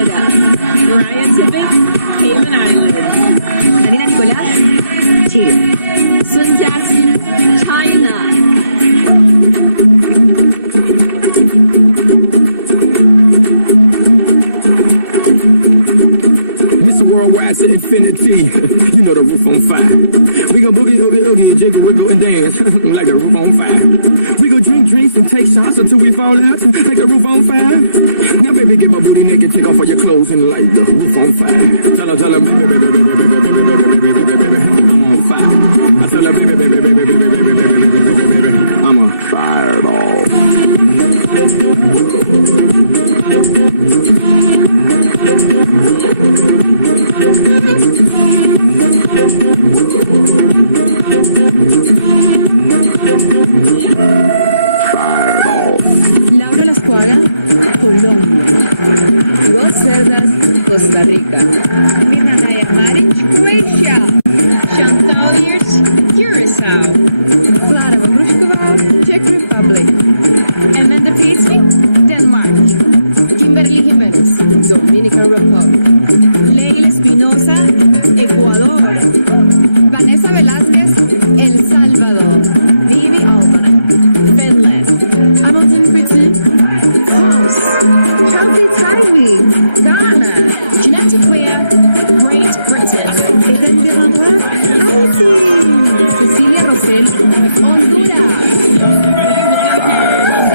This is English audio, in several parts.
Ryan Tippett, Cayman Islands. Marina Nicolás, Chile. Sun Jackson, China. It's a worldwide to infinity. You know the roof on fire. We gon' boogie, oogie, oogie, jiggle, wiggle, and dance like the roof on fire. We gon' drink drinks and take shots until we fall out like the roof on fire. Now, baby, get my booty naked, take off all your clothes and light the roof on fire. Tell her, baby, baby, baby, baby, baby, baby, baby, baby, baby, I'm on fire. I tell her, baby, baby, baby, baby, baby, baby, baby, baby, baby, I'm a fireball. Costa Rica. Miranaya Maric, Croatia. Chantaliers, Curacao. Clara Vavrushkova, Czech Republic. Amanda Paisley, Denmark. Kimberly Jimenez, Dominican Republic. Leila Espinosa, Ecuador. Vanessa Velázquez, El Salvador. Vivi Albana, Finland. Hamilton Petit, France. Chelsea Tightly, Ghana. Jeanette Quia, Great Britain. Eden Miranda, Haiti. Cecilia Rosell, Honduras.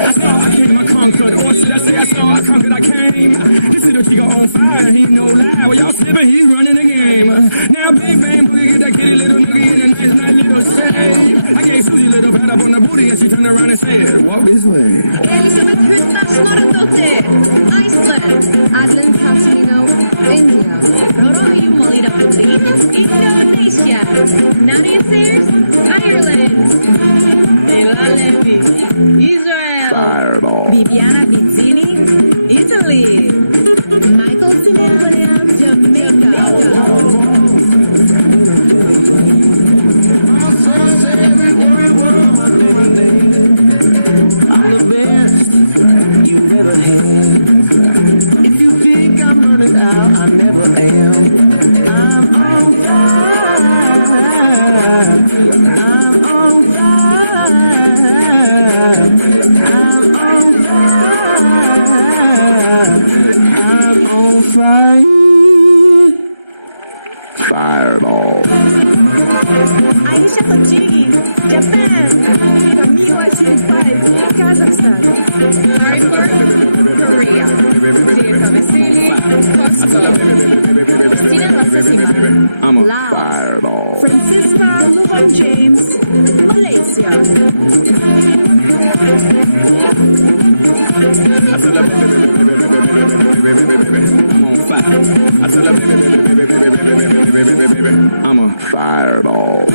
I saw I came, I conquered. Or should I say I saw I conquered, I came. This little chico on fire, he ain't no lie. Well, y'all slipping, he's running the game. Now big bang, boogie, get that kitty little nigga in a nice little shade. I gave Susie a little pat up on the booty and she turned around and said, walk this way. Elizabeth Gustafsson-Arndotter, Iceland. Adlan Casimino, India. Roroyu Molina Putri, Indonesia. Nadia Sayers, Ireland. Eva Levy, Israel. Fireball. Viviana Pizzini, Italy. Michael Simelia, Jamaica. I'm the best you've ever had. If you think I'm running out, I never am. I'm on fire. I'm on fire. I'm on fire. I'm on fire. Fireball. Aisha Kojigi, Japan. Kamiwa 25, Kazakhstan. Harrisburg, Korea. Christina Rossi Simba. I'm a Laos. fireball. Francisca Juan James, Malaysia. I'm a fireball.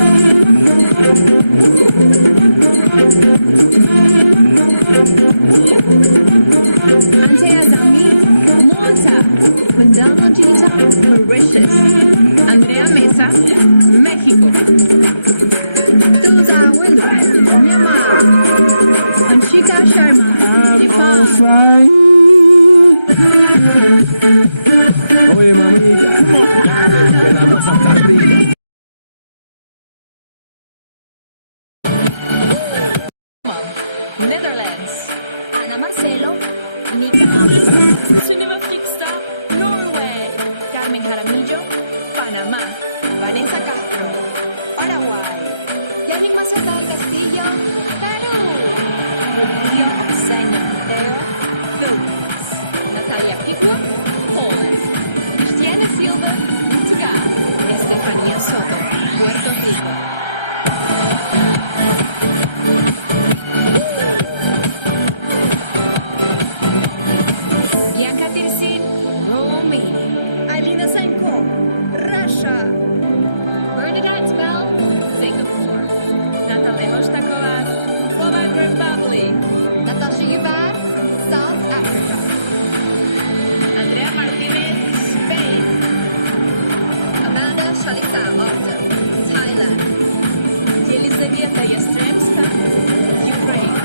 Antea Zami, Malta. Mandana Gita, Mauritius. Andrea Mesa, Mexico. Tuza Wendra, Myanmar. Anshika Sharma, Nepal. Oye, mamita. Netherlands. Anna Marcelo, Nika. Sunniva Flikstad, Norway. Carmen Jaramillo, Panamá. Vanessa Castro, Paraguay. Yannick Mazatán Castillo, Perú. Rubio Oxenio Mateo, Philippines. Natalia Pico, Poland. Cristiana Silva, Portugal. Estefanía Soto, Puerto Rico. Bianca Tirsin, Romania. Alina Senko, Russia. Bernadette Bell, Singapore. Natalia Hostakovas, Slovak Republic. Natasha Yubar, South Africa. Andrea Martinez, Spain. Amanda Shalita Arthur, Thailand. Yelizaveta Yastremska, Ukraine.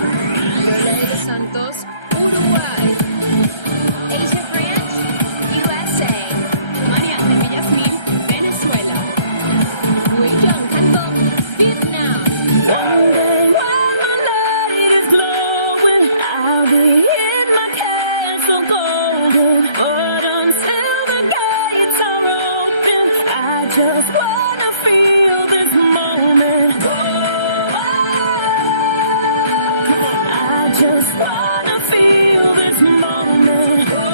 Yolanda Santos, Uruguay. Asia Grant, USA. Maria Angela Yasmin, Venezuela. Wei Zhong Tanbo, Vietnam. Someday while the light is glowing, I'll be in my castle golden. But until the gates are open, I just wanna feel this moment. Oh, I just wanna feel this moment. Oh,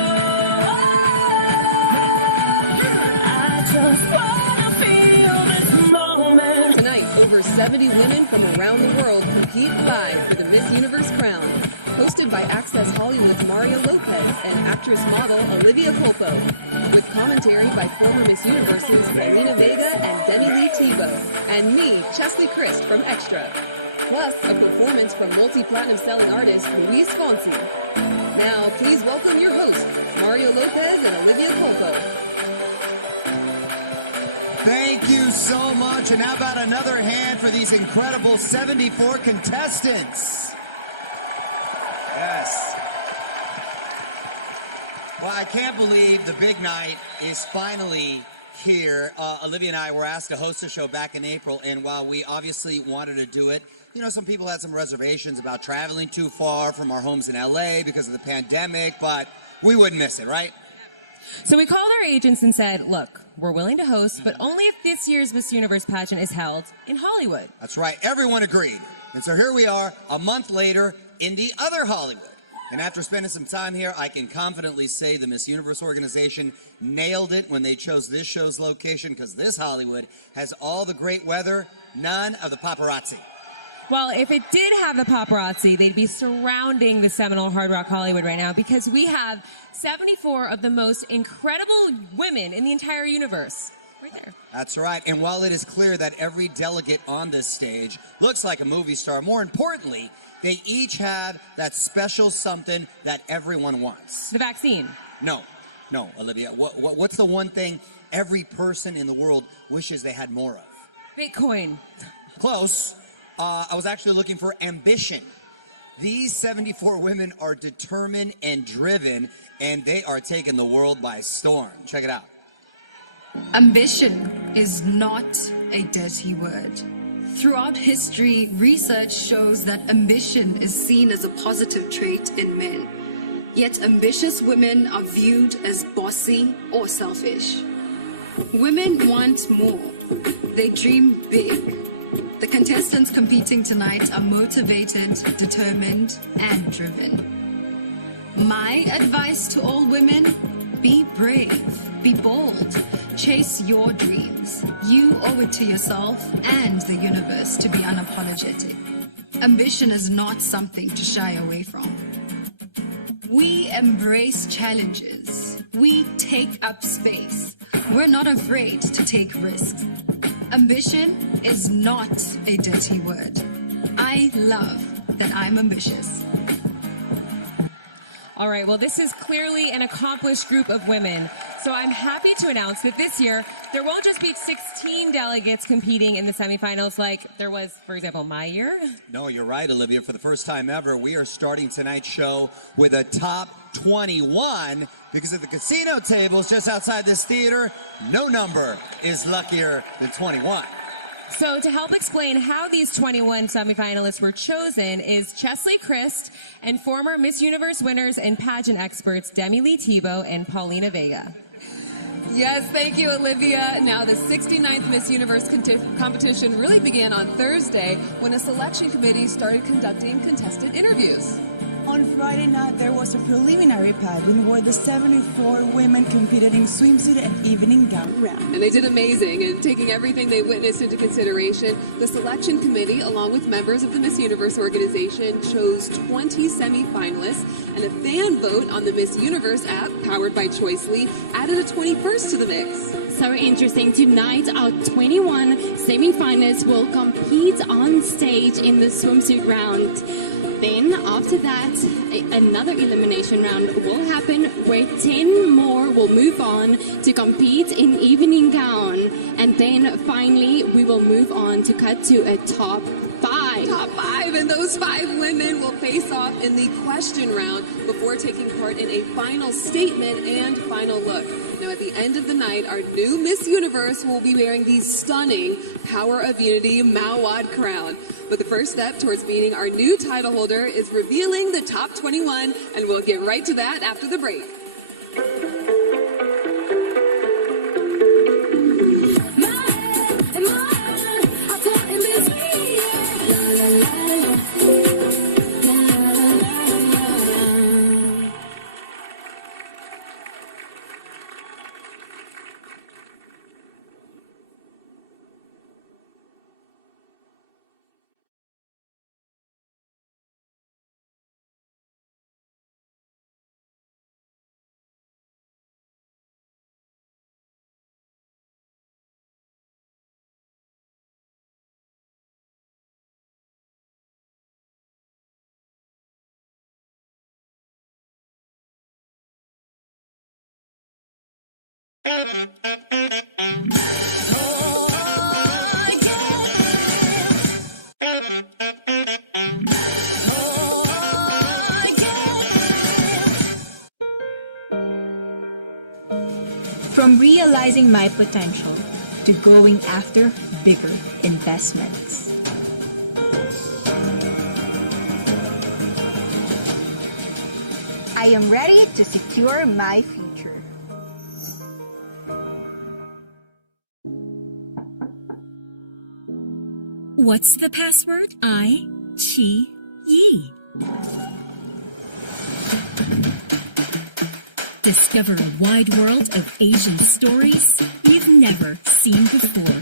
I just wanna feel this moment. Tonight, over 70 women from around the world compete live for the Miss Universe crown. Hosted by Access Hollywood's Mario Lopez and actress-model Olivia Culpo. With commentary by former Miss Universes Elena Vega and Demi Lee Tebow. And me, Chesley Christ from Extra. Plus, a performance from multi-platinum selling artist Luis Fonsi. Now, please welcome your hosts, Mario Lopez and Olivia Culpo. Thank you so much. And how about another hand for these incredible 74 contestants? Yes. Well, I can't believe the big night is finally here. Olivia and I were asked to host the show back in April, and while we obviously wanted to do it, you know, some people had some reservations about traveling too far from our homes in LA because of the pandemic, but we wouldn't miss it, right? So we called our agents and said, look, we're willing to host, but only if this year's Miss Universe pageant is held in Hollywood. That's right. Everyone agreed. And so here we are, a month later, in the other Hollywood. And after spending some time here, I can confidently say the Miss Universe organization nailed it when they chose this show's location, because this Hollywood has all the great weather, none of the paparazzi. Well, if it did have the paparazzi, they'd be surrounding the Seminole Hard Rock Hollywood right now, because we have 74 of the most incredible women in the entire universe. Right there. That's right. And while it is clear that every delegate on this stage looks like a movie star, more importantly, they each have that special something that everyone wants. The vaccine. No, Olivia. What's the one thing every person in the world wishes they had more of? Bitcoin. Close. I was actually looking for ambition. These 74 women are determined and driven, and they are taking the world by storm. Check it out. Ambition is not a dirty word. Throughout history, research shows that ambition is seen as a positive trait in men. Yet ambitious women are viewed as bossy or selfish. Women want more. They dream big. The contestants competing tonight are motivated, determined, and driven. My advice to all women: Be brave, be bold, chase your dreams. You owe it to yourself and the universe to be unapologetic. Ambition is not something to shy away from. We embrace challenges. We take up space. We're not afraid to take risks. Ambition is not a dirty word. I love that I'm ambitious. All right, well, this is clearly an accomplished group of women. So I'm happy to announce that this year, there won't just be 16 delegates competing in the semifinals like there was, for example, my year. No, you're right, Olivia. For the first time ever, we are starting tonight's show with a top 21 because at the casino tables just outside this theater, no number is luckier than 21. So to help explain how these 21 semifinalists were chosen is Chesley Christ and former Miss Universe winners and pageant experts Demi Lee Thibault and Paulina Vega. Yes, thank you, Olivia. Now, the 69th Miss Universe competition really began on Thursday when a selection committee started conducting contested interviews. On Friday night, there was a preliminary pageant where the 74 women competed in swimsuit and evening gown round. And they did amazing, and taking everything they witnessed into consideration, the selection committee, along with members of the Miss Universe organization, chose 20 semifinalists, and a fan vote on the Miss Universe app, powered by Choicely, added a 21st to the mix. So interesting. Tonight, our 21 semi-finalists will compete on stage in the swimsuit round. Then, after that, another elimination round will happen where 10 more will move on to compete in evening gown. And then, finally, we will move on to cut to a top 5. Top 5, and those 5 women will face off in the question round before taking part in a final statement and final look. Now, at the end of the night, our new Miss Universe will be wearing the stunning Power of Unity Mawad crown. But the first step towards meeting our new title holder is revealing the top 21, and we'll get right to that after the break. From realizing my potential to going after bigger investments. I am ready to secure my future. What's the password? I, Chi, Yi. Discover a wide world of Asian stories you've never seen before.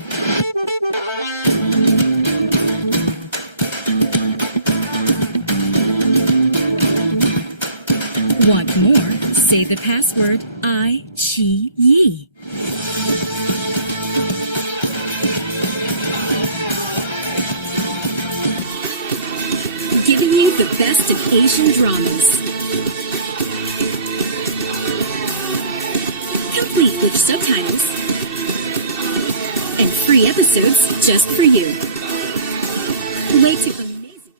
Want more? Say the password I, Chi, Yi. Giving you the best of Asian dramas. Complete with subtitles and free episodes just for you. Way to amazing.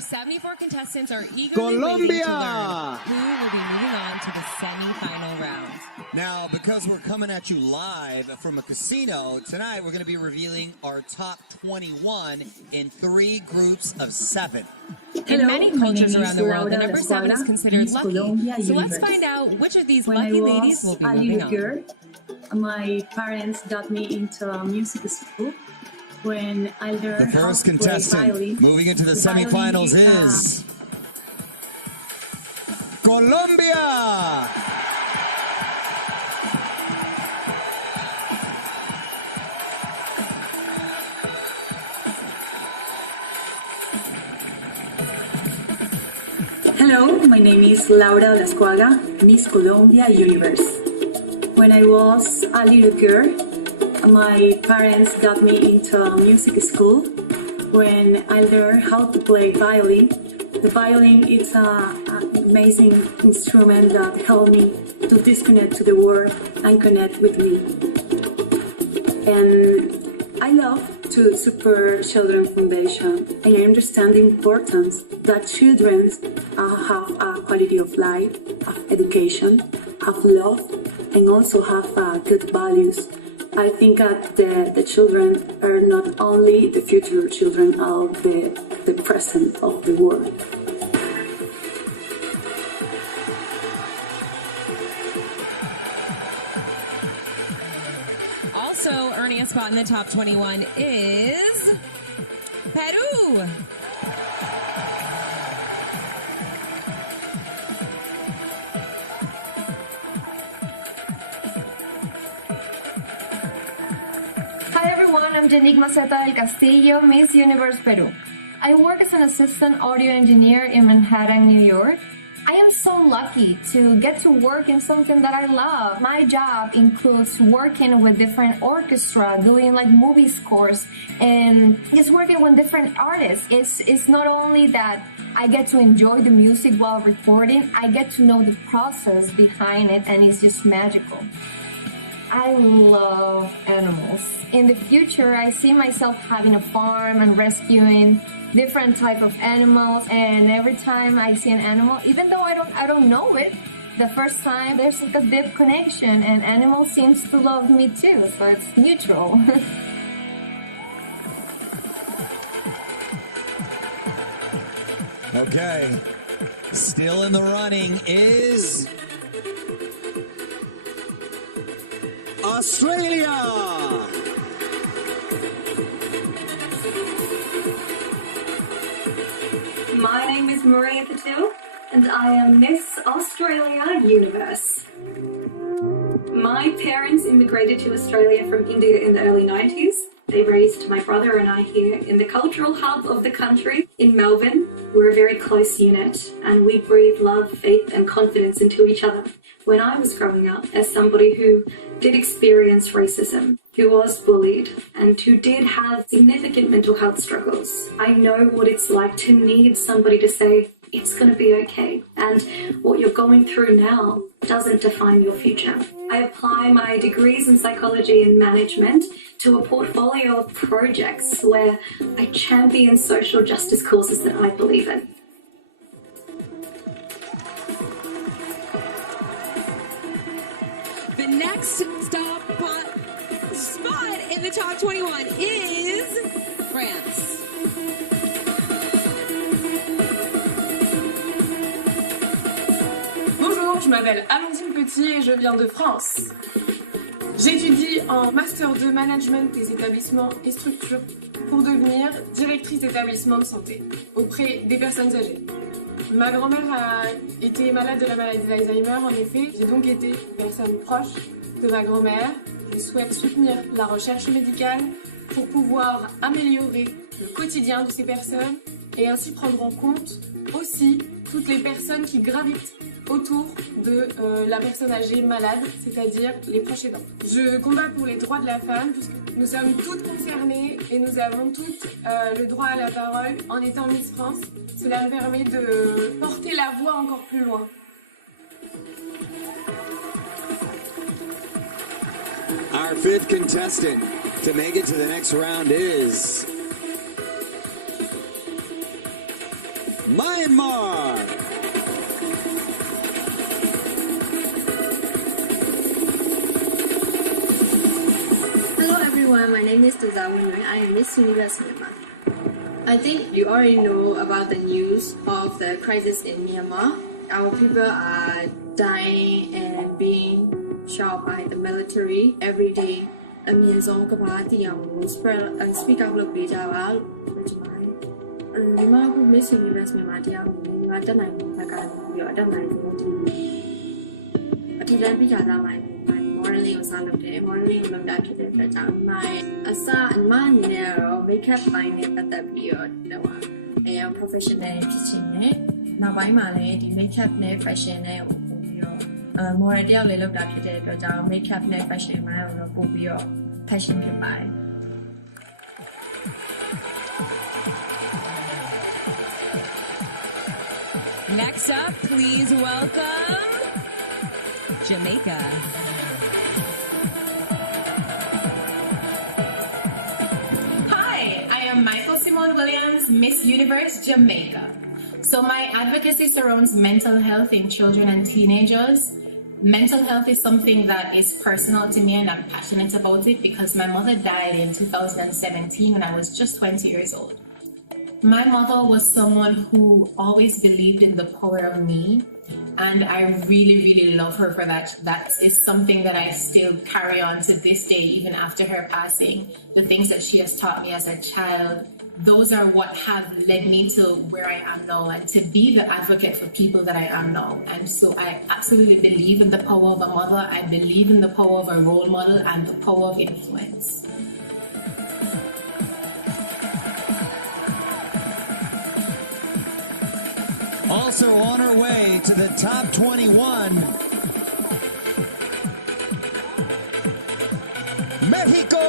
Our 74 contestants are eagerly waiting to learn who will be moving on to the semi-final round. Now, because we're coming at you live from a casino, tonight we're going to be revealing our top 21 in 3 groups of 7. In many cultures around the world, the number 7 is considered lucky. So let's find out which of these lucky ladies will be moving on. Girl, my parents got me into music school. When I learned the first contestant moving into the semifinals is Colombia. Hello, my name is Laura Lascuaga, Miss Colombia Universe. When I was a little girl, my parents got me into music school. When I learned how to play violin, the violin is an amazing instrument that helped me to disconnect to the world and connect with me. And I love to support Children Foundation, and I understand the importance that children have a quality of life, have education, have love, and also have good values. I think that the children are not only the future children of the present of the world. Also earning a spot in the top 21 is Peru. I'm Janik Maceta del Castillo, Miss Universe Peru. I work as an assistant audio engineer in Manhattan, New York. I am so lucky to get to work in something that I love. My job includes working with different orchestra, doing like movie scores, and just working with different artists. It's not only that I get to enjoy the music while recording, I get to know the process behind it, and it's just magical. I love animals. In the future, I see myself having a farm and rescuing different type of animals. And every time I see an animal, even though I don't know it, the first time there's like a deep connection, and animal seems to love me too. So it's mutual. Okay, still in the running is Australia. My name is Maria Patil, and I am Miss Australia Universe. My parents immigrated to Australia from India in the early 90s. They raised my brother and I here in the cultural hub of the country in Melbourne. We're a very close unit, and we breathe love, faith, and confidence into each other. When I was growing up, as somebody who did experience racism, who was bullied, and who did have significant mental health struggles, I know what it's like to need somebody to say, it's going to be okay, and what you're going through now doesn't define your future. I apply my degrees in psychology and management to a portfolio of projects where I champion social justice causes that I believe in. The next spot in the top 21 is France. Bonjour, je m'appelle Amandine Petit et je viens de France. J'étudie en Master 2 Management des établissements et structures pour devenir directrice d'établissement de santé auprès des personnes âgées. Ma grand-mère a été malade de la maladie d'Alzheimer, en effet. J'ai donc été personne proche de ma grand-mère. Je souhaite soutenir la recherche médicale pour pouvoir améliorer le quotidien de ces personnes et ainsi prendre en compte aussi toutes les personnes qui gravitent autour de la personne âgée malade, c'est-à-dire les proches aidants. Je combats pour les droits de la femme puisque nous sommes toutes concernées et nous avons toutes le droit à la parole en étant Miss France. Cela me permet de porter la voix encore plus loin. Our fifth contestant to make it to the next round is Myanmar. Hello everyone, my name is Tazawun. I am Miss Universe Myanmar. I think you already know about the news of the crisis in Myanmar. Our people are dying and being shot by the military every day. အမြင့်ဆုံးကမ္ဘာတရားကို speak out လုပ်ပေးကြပါလို့ပြောချင်ပါတယ်။ဒီမှာအခု Miss Universe မြန်မာတရားကိုဒီမှာတက်နိုင်တဲ့ဘက်ကနေပြီးတော့အတက်နိုင်ဆုံးဒီအထူးတန်းပြကြတာမှ modeling ကိုစလုပ်တယ် modeling ကိုလုပ်တာဖြစ်တဲ့အတွက်ကြောင့်ဒီမှာအစအမအနေနဲ့တော့ makeup ပိုင်းနဲ့ပတ်သက်ပြီးတော့အရင် professional ဖြစ်ချင်တယ်။နောက်ပိုင်းမှာလည်းဒီ makeup နဲ့ fashion နဲ့ကိုပို့ပြီးတော့model တယောက်လည်းလုပ်တာဖြစ်တဲ့အတွက်ကြောင့် makeup နဲ့ fashion မှာတော့ပို့ပြီးတော့ passion ဖြစ်ပါတယ်။ Next up, please welcome Jamaica. Hi, I am Michael Simone Williams, Miss Universe Jamaica. So my advocacy surrounds mental health in children and teenagers. Mental health is something that is personal to me and I'm passionate about it because my mother died in 2017 when I was just 20 years old. My mother was someone who always believed in the power of me, and I really, really love her for that. That is something that I still carry on to this day, even after her passing. The things that she has taught me as a child, those are what have led me to where I am now and to be the advocate for people that I am now. And so I absolutely believe in the power of a mother. I believe in the power of a role model and the power of influence. Also on her way to the top 21, Mexico!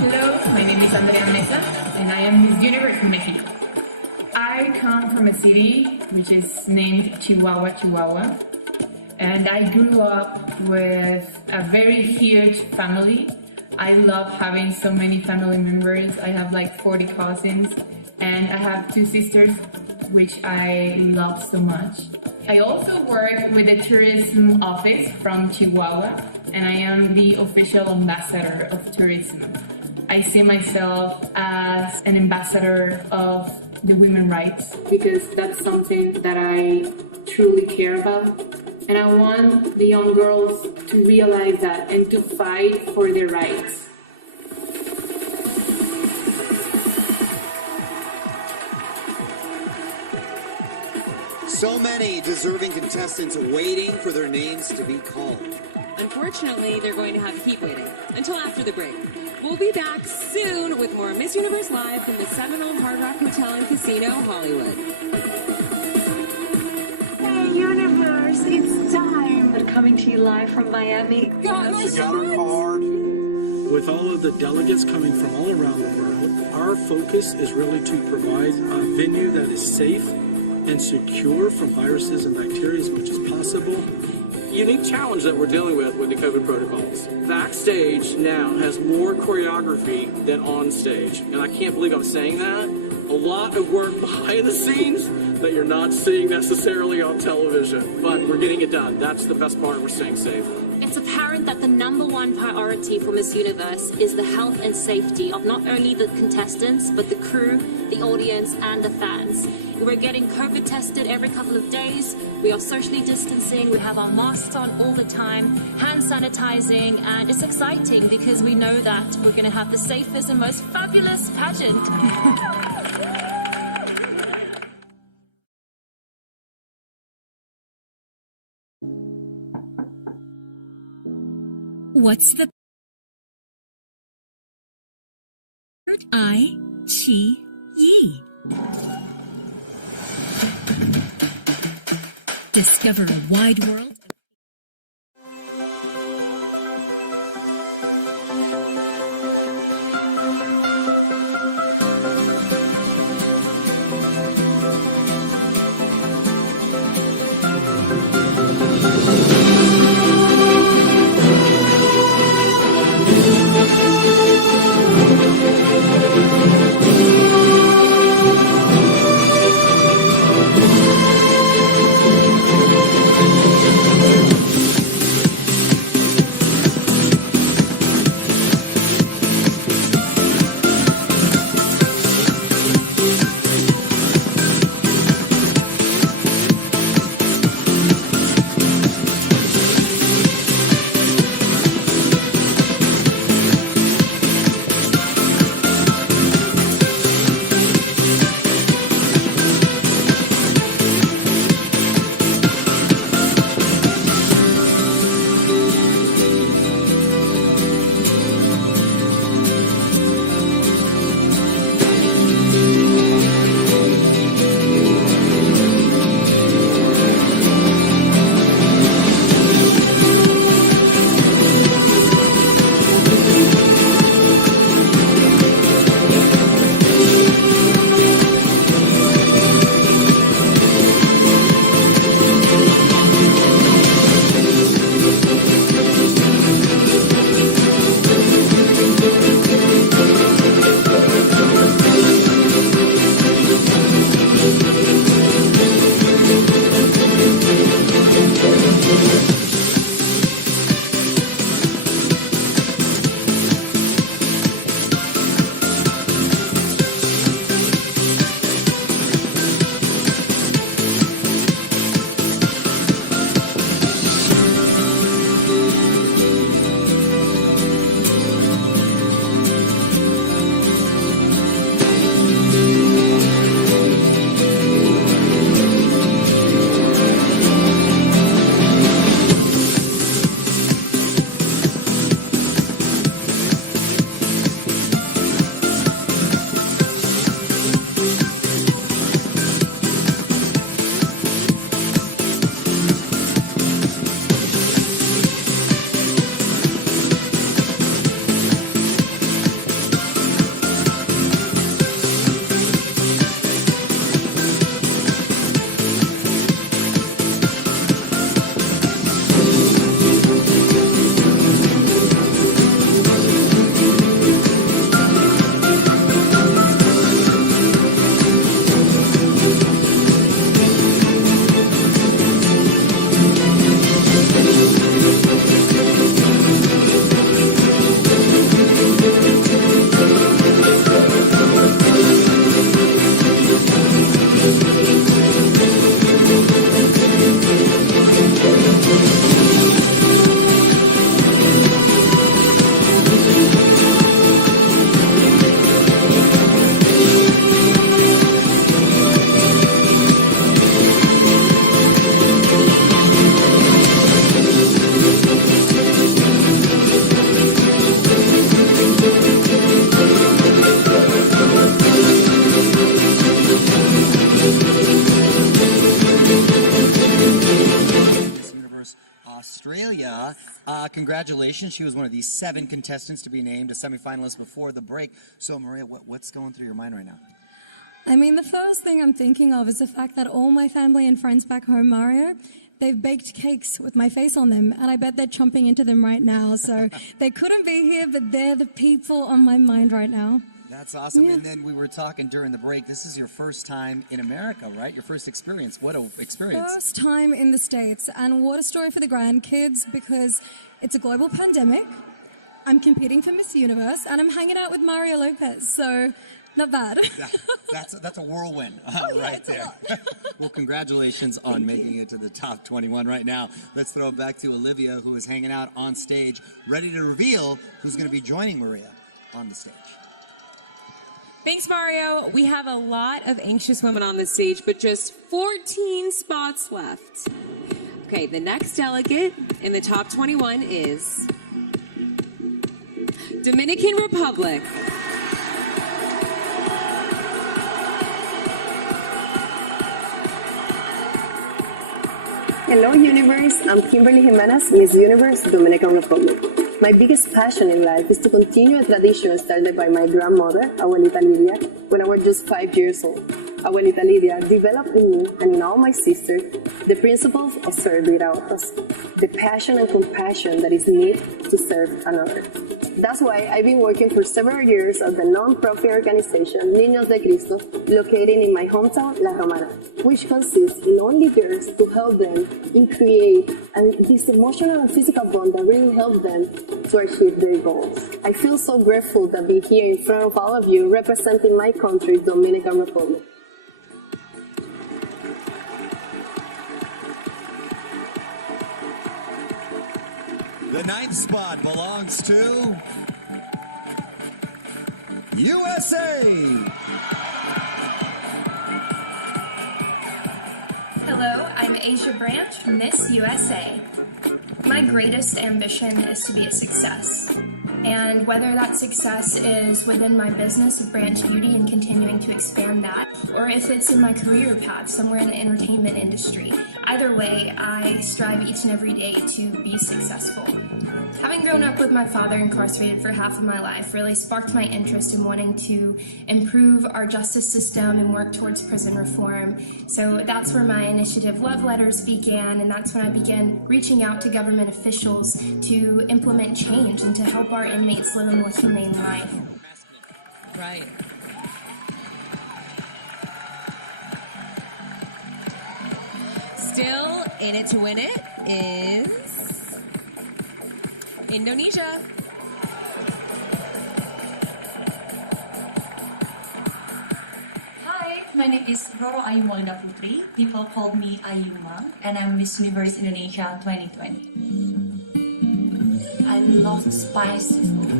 Hello, my name is Andrea Mesa, and I am Miss Universe Mexico. I come from a city which is named Chihuahua, Chihuahua, and I grew up with a very huge family. I love having so many family members. I have like 40 cousins, and I have 2 sisters, which I love so much. I also work with the tourism office from Chihuahua, and I am the official ambassador of tourism. I see myself as an ambassador of the women's rights because that's something that I truly care about. And I want the young girls to realize that and to fight for their rights. So many deserving contestants waiting for their names to be called. Unfortunately, they're going to have to keep waiting until after the break. We'll be back soon with more Miss Universe Live from the Seminole Hard Rock Hotel and Casino, Hollywood. Hey, Universe, it's time. We're coming to you live from Miami. Got our card. With all of the delegates coming from all around the world, our focus is really to provide a venue that is safe and secure from viruses and bacteria as much as possible. Unique challenge that we're dealing with the COVID protocols. Backstage now has more choreography than on stage. And I can't believe I'm saying that. A lot of work behind the scenes that you're not seeing necessarily on television. But we're getting it done. That's the best part. We're staying safe. It's apparent that the #1 priority for Miss Universe is the health and safety of not only the contestants, but the crew, the audience, and the fans. We're getting COVID tested every couple of days. We are socially distancing. We have our masks on all the time, hand sanitizing, and it's exciting because we know that we're going to have the safest and most fabulous pageant. What's the I, Chi, Yi? Discover a wide world. Australia. Congratulations. She was one of these 7 contestants to be named a semifinalist before the break. So, Maria, what's going through your mind right now? I mean, the first thing I'm thinking of is the fact that all my family and friends back home, Mario, they've baked cakes with my face on them, and I bet they're chomping into them right now. So they couldn't be here, but they're the people on my mind right now. That's awesome. Yeah. And then we were talking during the break. This is your first time in America, right? Your first experience. What a experience. First time in the States, and what a story for the grandkids, because it's a global pandemic. I'm competing for Miss Universe, and I'm hanging out with Mario Lopez, so not bad. That's a whirlwind right there. Well, congratulations on making it to the top 21 right now. Let's throw it back to Olivia, who is hanging out on stage, ready to reveal who's going to be joining Maria on the stage. Thanks, Mario. We have a lot of anxious women on the stage, but just 14 spots left. Okay, the next delegate in the top 21 is Dominican Republic. Hello, Universe. I'm Kimberly Jimenez, Miss Universe, Dominican Republic. My biggest passion in life is to continue a tradition started by my grandmother, Abuelita Lidia, when I was just 5 years old. Abuelita Lidia developed in me and in all my sisters the principles of servir a otros, the passion and compassion that is needed to serve another. That's why I've been working for several years at the non-profit organization Niños de Cristo, located in my hometown, La Romana, which consists in only girls to help them in create this emotional and physical bond that really helps them to achieve their goals. I feel so grateful to be here in front of all of you representing my country, Dominican Republic. The 9th spot belongs to USA. Hello, I'm Asia Branch, Miss USA. My greatest ambition is to be a success. And whether that success is within my business of Branch Beauty and continuing to expand that, or if it's in my career path somewhere in the entertainment industry, either way, I strive each and every day to be successful. Having grown up with my father incarcerated for half of my life really sparked my interest in wanting to improve our justice system and work towards prison reform. So that's where my initiative Love Letters began, and that's when I began reaching out to government officials to implement change and to help our inmates live a more humane life. Right. Still in it to win it is Indonesia. Hi, my name is Roro Ayu Molina Putri. People call me Ayuma, and I'm Miss Universe Indonesia 2020. I love spicy food.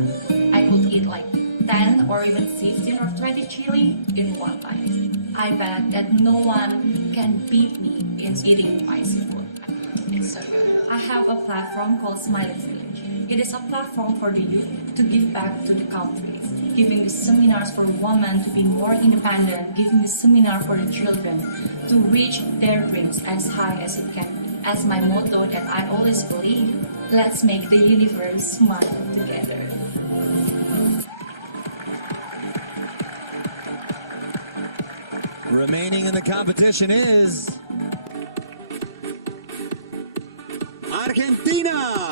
I could eat like 10 or even 15 or 20 chili in one time. I bet that no one can beat me in eating spicy food. It's so good. I have a platform called Smiley Village. It is a platform for the youth to give back to the countries, giving the seminars for women to be more independent, giving the seminar for the children to reach their dreams as high as it can be. As my motto that I always believe, let's make the universe smile together. Remaining in the competition is Argentina.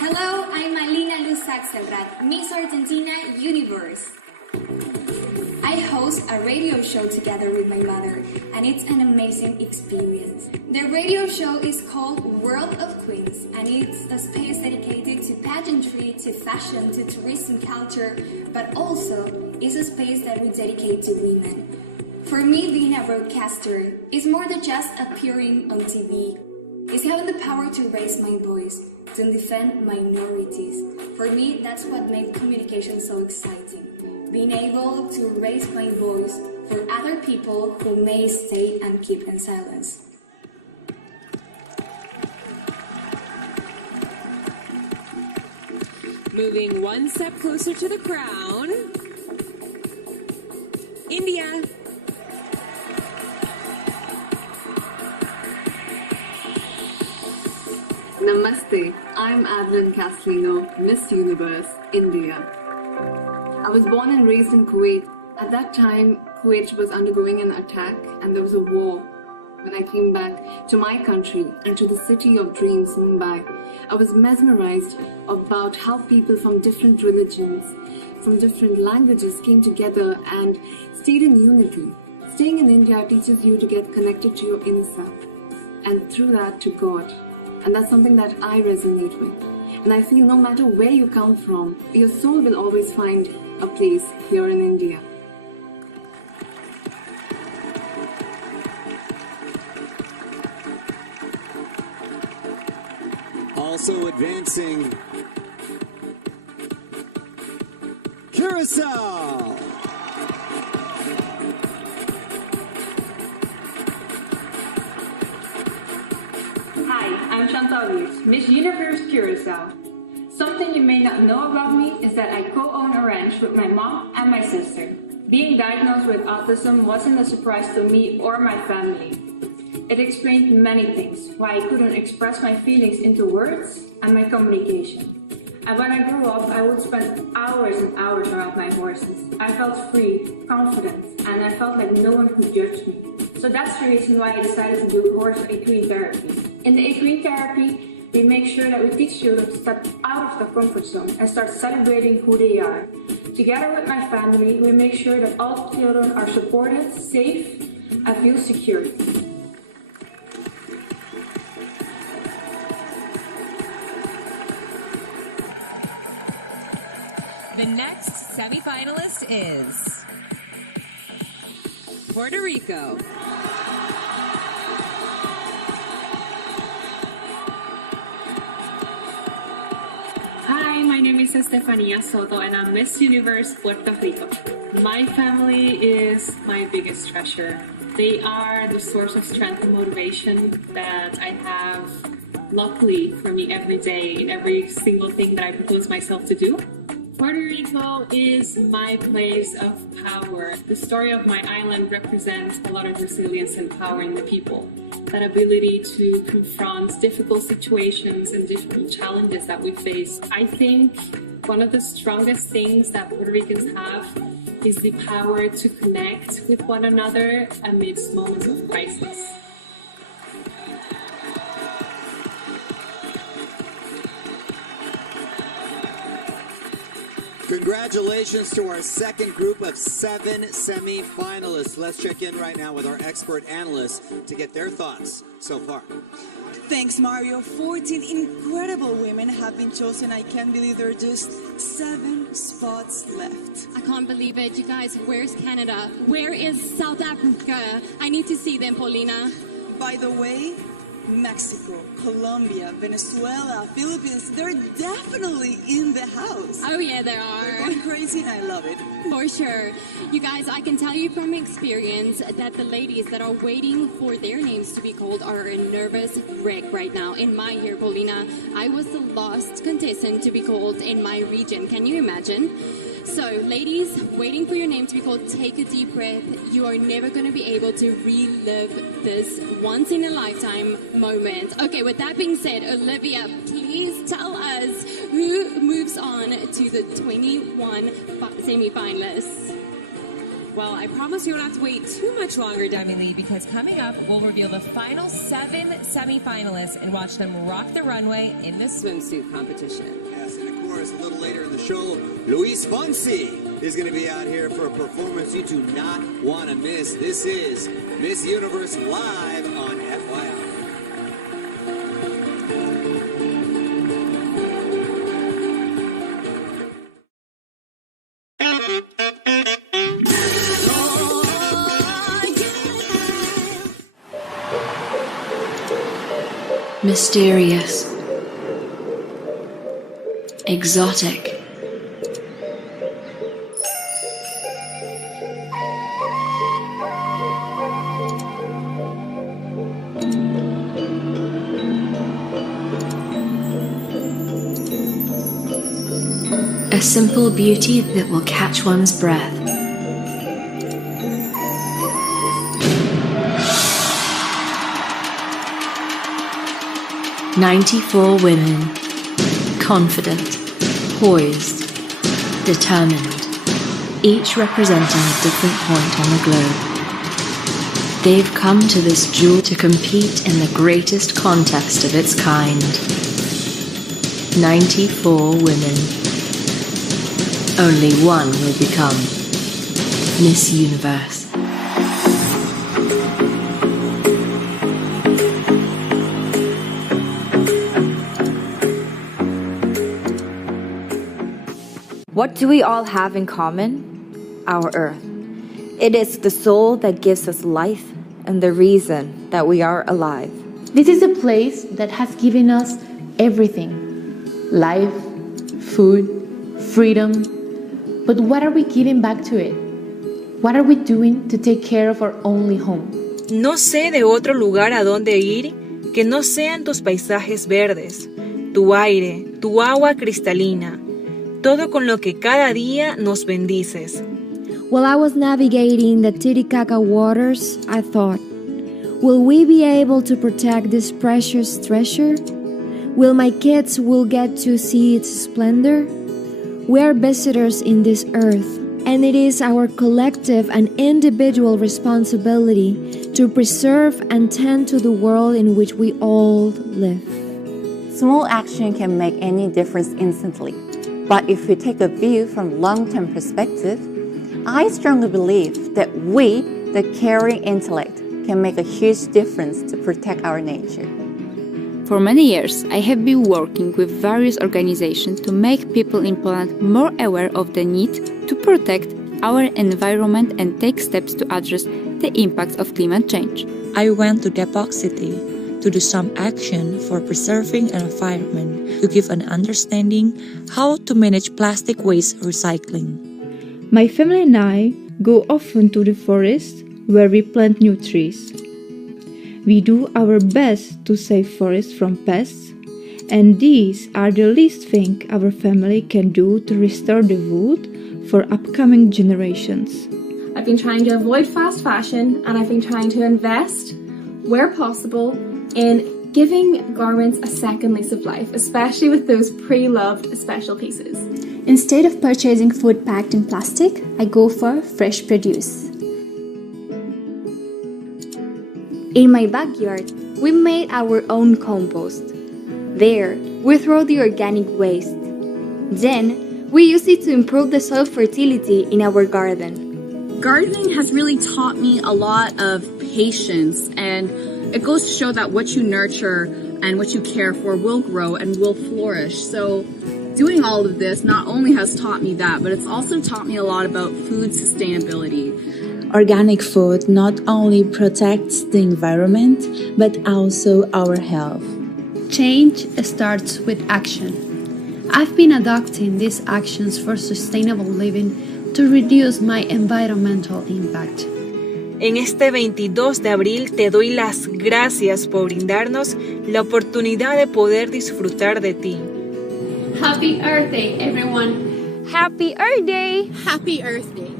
Hello, I'm Alina Luz Axelrad, Miss Argentina Universe. I host a radio show together with my mother, and it's an amazing experience. The radio show is called World of Queens, and it's a space dedicated to pageantry, to fashion to tourism culture, but also is a space that we dedicate to women. For me, being a broadcaster is more than just appearing on TV. It's having the power to raise my voice, to defend minorities. For me, that's what makes communication so exciting. Being able to raise my voice for other people who may stay and keep in silence. Moving one step closer to the crown, India. Namaste, I'm Adeline Castellino, Miss Universe, India. I was born and raised in Kuwait. At that time, Kuwait was undergoing an attack and there was a war. When I came back to my country and to the city of dreams, Mumbai, I was mesmerized about how people from different religions, from different languages came together and stayed in unity. Staying in India teaches you to get connected to your inner self and through that to God. And that's something that I resonate with. And I feel no matter where you come from, your soul will always find a place here in India. Also advancing, Curacao. Hi, I'm Chantal, Miss Universe Curacao. Something you may not know about me is that I co-own a ranch with my mom and my sister. Being diagnosed with autism wasn't a surprise to me or my family. It explained many things, why I couldn't express my feelings into words and my communication. And when I grew up, I would spend hours and hours around my horses. I felt free, confident, and I felt like no one could judge me. So that's the reason why I decided to do horse equine therapy. In the equine therapy, we make sure that we teach children to step out of the comfort zone and start celebrating who they are. Together with my family, we make sure that all children are supported, safe, and feel secure. The next semifinalist is Puerto Rico. Hi, my name is Estefania Soto and I'm Miss Universe Puerto Rico. My family is my biggest treasure. They are the source of strength and motivation that I have, luckily for me, every day in every single thing that I propose myself to do. Puerto Rico is my place of power. The story of my island represents a lot of resilience and power in the people. That ability to confront difficult situations and difficult challenges that we face. I think one of the strongest things that Puerto Ricans have is the power to connect with one another amidst moments of crisis. Congratulations to our second group of 7 semi-finalists. Let's check in right now with our expert analysts to get their thoughts so far. Thanks, Mario. 14 incredible women have been chosen. I can't believe there are just 7 spots left. I can't believe it. You guys, where's Canada? Where is South Africa? I need to see them, Paulina. By the way, Mexico, Colombia, Venezuela, Philippines, they're definitely in the house. Oh yeah, they are. They're going crazy and I love it. For sure. You guys, I can tell you from experience that the ladies that are waiting for their names to be called are a nervous wreck right now. In my year, Paulina, I was the last contestant to be called in my region. Can you imagine? So, ladies, waiting for your name to be called, take a deep breath. You are never going to be able to relive this once-in-a-lifetime moment. Okay, with that being said, Olivia, please tell us who moves on to the 21 semi-finalists. Well, I promise you don't have to wait too much longer, Demi Lee, because coming up, we'll reveal the final 7 semi-finalists and watch them rock the runway in the swimsuit competition. Yes, and of course, a little later in the show, Luis Fonsi is going to be out here for a performance you do not want to miss. This is Miss Universe Live on FYI. Mysterious, exotic, a simple beauty that will catch one's breath. "94 women, confident, poised, determined, each representing a different point on the globe. They've come to this jewel to compete in the greatest contest of its kind. 94 women. Only one will become Miss Universe." What do we all have in common? Our Earth. It is the soul that gives us life and the reason that we are alive. This is a place that has given us everything: life, food, freedom. But what are we giving back to it? What are we doing to take care of our only home? No sé de otro lugar a donde ir que no sean tus paisajes verdes, tu aire, tu agua cristalina, todo con lo que cada día nos bendices. While I was navigating the Titicaca waters, I thought, will we be able to protect this precious treasure? Will my kids will get to see its splendor? We are visitors in this earth, and it is our collective and individual responsibility to preserve and tend to the world in which we all live. Small action can make any difference instantly. But if we take a view from long-term perspective, I strongly believe that we, the caring intellect, can make a huge difference to protect our nature. For many years, I have been working with various organizations to make people in Poland more aware of the need to protect our environment and take steps to address the impacts of climate change. I went to Depok City to do some action for preserving an environment, to give an understanding how to manage plastic waste recycling. My family and I go often to the forest where we plant new trees. We do our best to save forests from pests, and these are the least thing our family can do to restore the wood for upcoming generations. I've been trying to avoid fast fashion, and I've been trying to invest, where possible, in giving garments a second lease of life, especially with those pre-loved special pieces. Instead of purchasing food packed in plastic, I go for fresh produce. In my backyard, we made our own compost. There, we throw the organic waste. Then, we use it to improve the soil fertility in our garden. Gardening has really taught me a lot of patience, and it goes to show that what you nurture and what you care for will grow and will flourish. So doing all of this not only has taught me that, but it's also taught me a lot about food sustainability. Organic food not only protects the environment, but also our health. Change starts with action. I've been adopting these actions for sustainable living to reduce my environmental impact. En este 22 de abril te doy las gracias por brindarnos la oportunidad de poder disfrutar de ti. Happy Earth Day, everyone. Happy Earth Day. Happy Earth Day.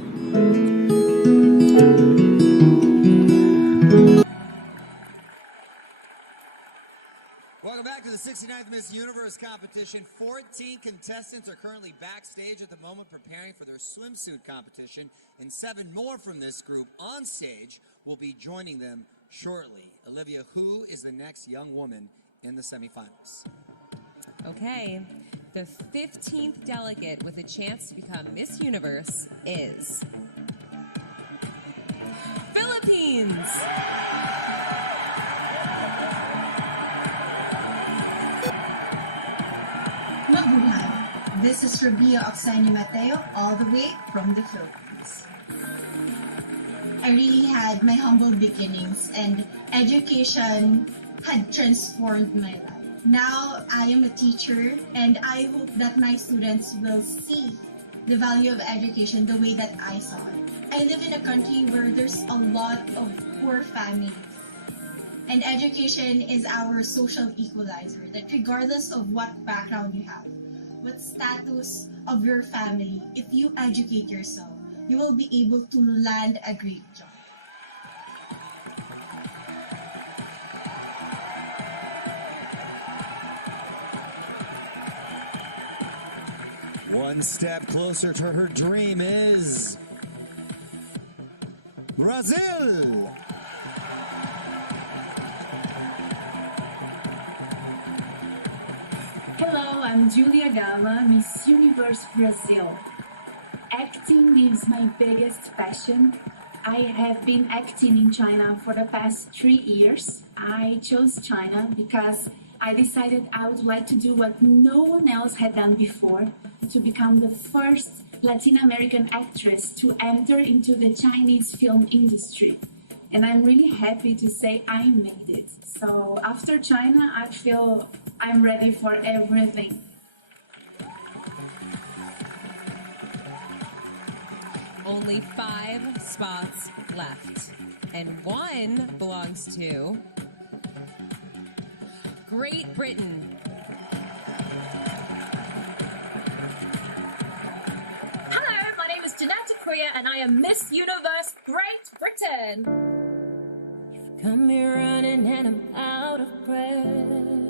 Welcome back to the 69th Miss Universe competition. 14 contestants are currently backstage at the moment preparing for their swimsuit competition, and 7 more from this group on stage will be joining them shortly. Olivia, who is the next young woman in the semifinals? Okay, the 15th delegate with a chance to become Miss Universe is Philippines. Mabuhay. This is Rabia Oksani Mateo, all the way from the Philippines. I really had my humble beginnings, and education had transformed my life. Now I am a teacher, and I hope that my students will see the value of education the way that I saw it. I live in a country where there's a lot of poor families. And education is our social equalizer, that regardless of what background you have, what status of your family, if you educate yourself, you will be able to land a great job. One step closer to her dream is Brazil. Hello, I'm Julia Gama, Miss Universe Brazil. Acting is my biggest passion. I have been acting in China for the past 3 years. I chose China because I decided I would like to do what no one else had done before, to become the first Latin American actress to enter into the Chinese film industry. And I'm really happy to say I made it. So after China, I feel I'm ready for everything. Only 5 spots left, and 1 belongs to Great Britain. Hello, my name is Janetta Queer, and I am Miss Universe Great Britain. You've got me running and I'm out of breath.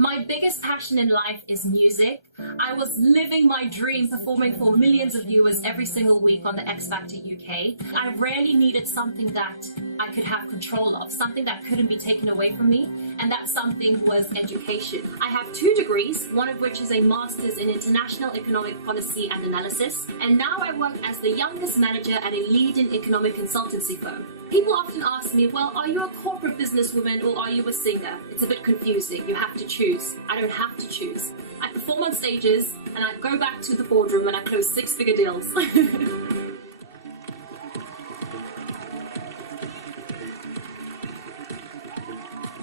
My biggest passion in life is music. I was living my dream performing for millions of viewers every single week on the X Factor UK. I rarely needed something that I could have control of, something that couldn't be taken away from me, and that something was education. I have 2 degrees, one of which is a master's in international economic policy and analysis, and now I work as the youngest manager at a leading economic consultancy firm. People often ask me, well, are you a corporate businesswoman or are you a singer? It's a bit confusing. You have to choose. I don't have to choose. I perform on stages and I go back to the boardroom and I close 6-figure deals.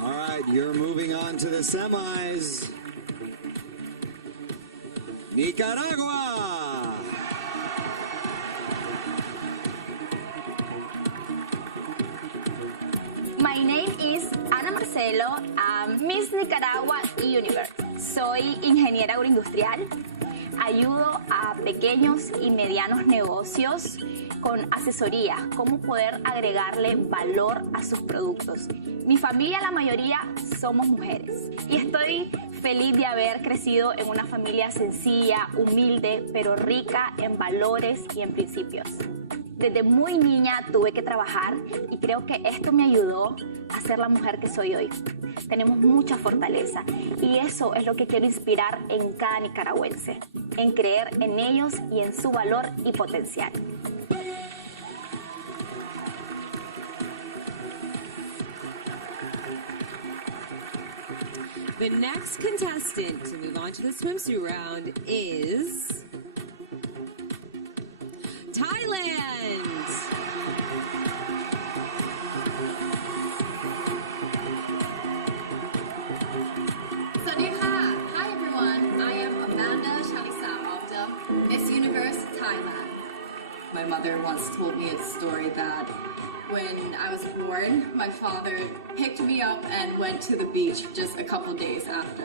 All right, you're moving on to the semis. Nicaragua. My name is Ana Marcelo, I'm Miss Nicaragua Universe. Soy ingeniera agroindustrial. Ayudo a pequeños y medianos negocios con asesoría, cómo poder agregarle valor a sus productos. Mi familia, la mayoría, somos mujeres. Y estoy feliz de haber crecido en una familia sencilla, humilde, pero rica en valores y en principios. Desde muy niña tuve que trabajar y creo que esto me ayudó a ser la mujer que soy hoy. Tenemos mucha fortaleza y eso es lo que quiero inspirar en cada nicaragüense, en creer en ellos y en su valor y potencial. The next contestant to move on to the swimsuit round is Thailand. Hi everyone, I am Amanda Shalisa of the Miss Universe Thailand. My mother once told me a story that when I was born, my father picked me up and went to the beach just a couple days after.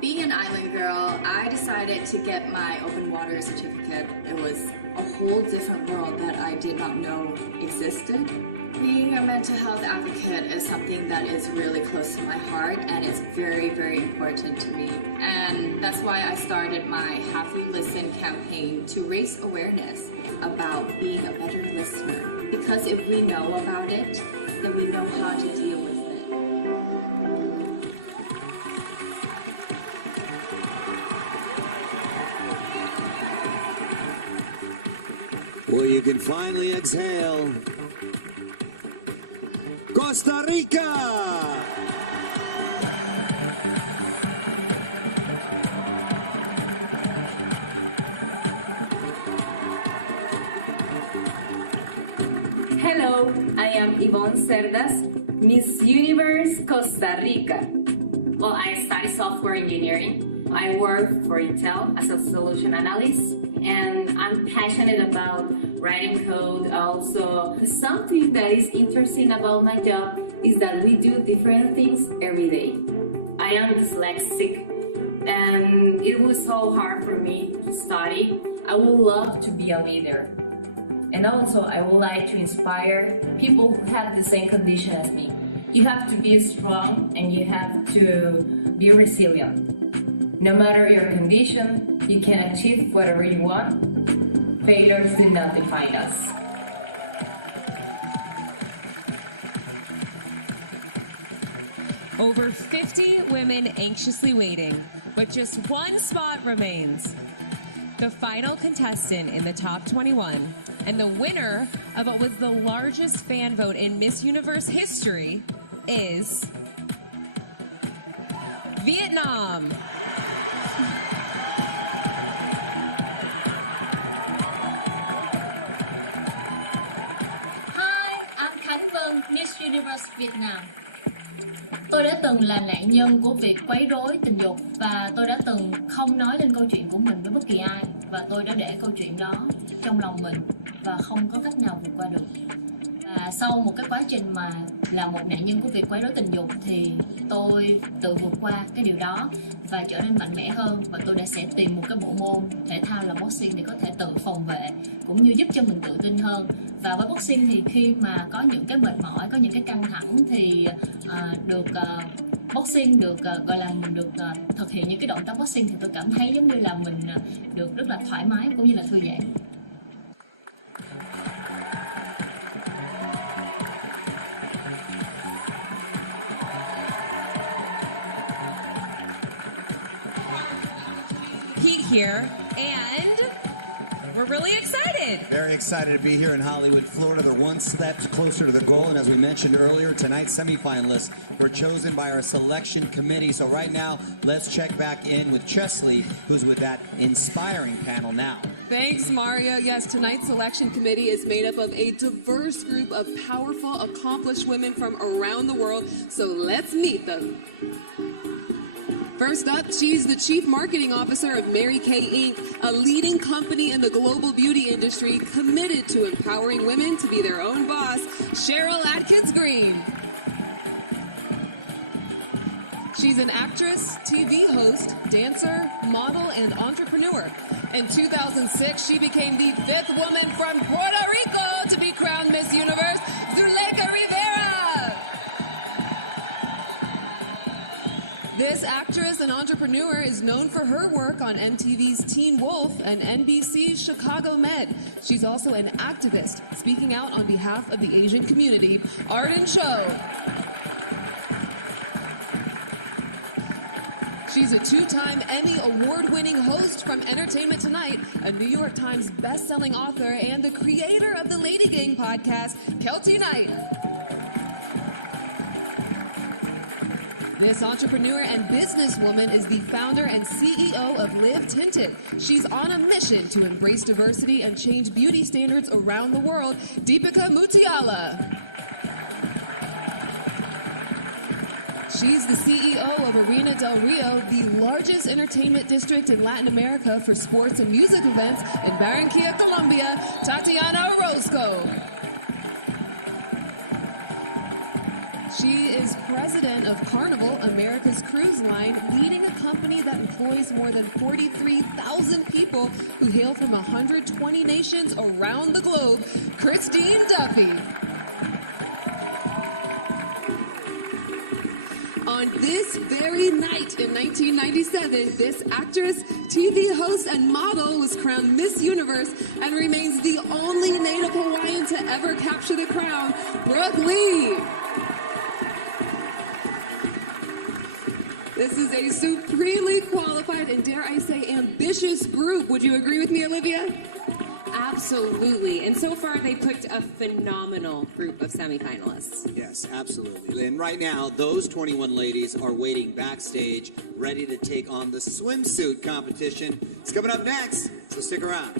Being an island girl, I decided to get my open water certificate. It was a whole different world that I did not know existed. Being a mental health advocate is something that is really close to my heart and it's very, very important to me. And that's why I started my Have You Listened campaign to raise awareness about being a better listener. Because if we know about it, then we know how to deal with it. Well, you can finally exhale. Costa Rica! Hello, I am Yvonne Cerdas, Miss Universe Costa Rica. Well, I study software engineering. I work for Intel as a solution analyst, and I'm passionate about writing code. Also, something that is interesting about my job is that we do different things every day. I am dyslexic, and it was so hard for me to study. I would love to be a leader. And also, I would like to inspire people who have the same condition as me. You have to be strong and you have to be resilient. No matter your condition, you can achieve whatever you want. Failures do not define us. Over 50 women anxiously waiting, but just one spot remains. The final contestant in the top 21 and the winner of what was the largest fan vote in Miss Universe history is Vietnam. Hi, I'm Khánh Vân, Miss Universe Việt Nam. Tôi đã từng là nạn nhân của việc quấy rối tình dục và tôi đã từng không nói lên câu chuyện của mình với bất kỳ ai, và tôi đã để câu chuyện đó trong lòng mình và không có cách nào vượt qua được. Và sau một cái quá trình mà là một nạn nhân của việc quấy rối tình dục thì tôi tự vượt qua cái điều đó và trở nên mạnh mẽ hơn, và tôi sẽ tìm một cái bộ môn thể thao là boxing để có thể tự phòng vệ cũng như giúp cho mình tự tin hơn. Và với boxing thì khi mà có những cái mệt mỏi, có những cái căng thẳng thì boxing được gọi là mình được thực hiện những cái động tác boxing thì tôi cảm thấy giống như là mình được rất là thoải mái cũng như là thư giãn. Heat here, and we're really excited. Very excited to be here in Hollywood, Florida. They're one step closer to their goal, and as we mentioned earlier, tonight's semifinalists were chosen by our selection committee. So right now, let's check back in with Chesley, who's with that inspiring panel now. Thanks, Mario. Yes, tonight's selection committee is made up of a diverse group of powerful, accomplished women from around the world. So let's meet them. First up, she's the Chief Marketing Officer of Mary Kay Inc., a leading company in the global beauty industry committed to empowering women to be their own boss, Cheryl Atkins Green. She's an actress, TV host, dancer, model, and entrepreneur. In 2006, she became the 5th woman from Puerto Rico to be crowned Miss Universe, Zuleika Rivera. This actress and entrepreneur is known for her work on MTV's Teen Wolf and NBC's Chicago Med. She's also an activist, speaking out on behalf of the Asian community. Arden Cho. She's a 2-time Emmy award-winning host from Entertainment Tonight, a New York Times best-selling author, and the creator of the Lady Gang podcast, Kelty Knight. This entrepreneur and businesswoman is the founder and CEO of Live Tinted. She's on a mission to embrace diversity and change beauty standards around the world. Deepika Mutiala. She's the CEO of Arena del Rio, the largest entertainment district in Latin America for sports and music events in Barranquilla, Colombia. Tatiana Orozco. She is president of Carnival, America's cruise line, leading a company that employs more than 43,000 people who hail from 120 nations around the globe. Christine Duffy. On this very night in 1997, this actress, TV host, and model was crowned Miss Universe and remains the only Native Hawaiian to ever capture the crown, Brooke Lee. This is a supremely qualified and, dare I say, ambitious group. Would you agree with me, Olivia? Absolutely. And so far, they picked a phenomenal group of semifinalists. Yes, absolutely. And right now, those 21 ladies are waiting backstage, ready to take on the swimsuit competition. It's coming up next, so stick around.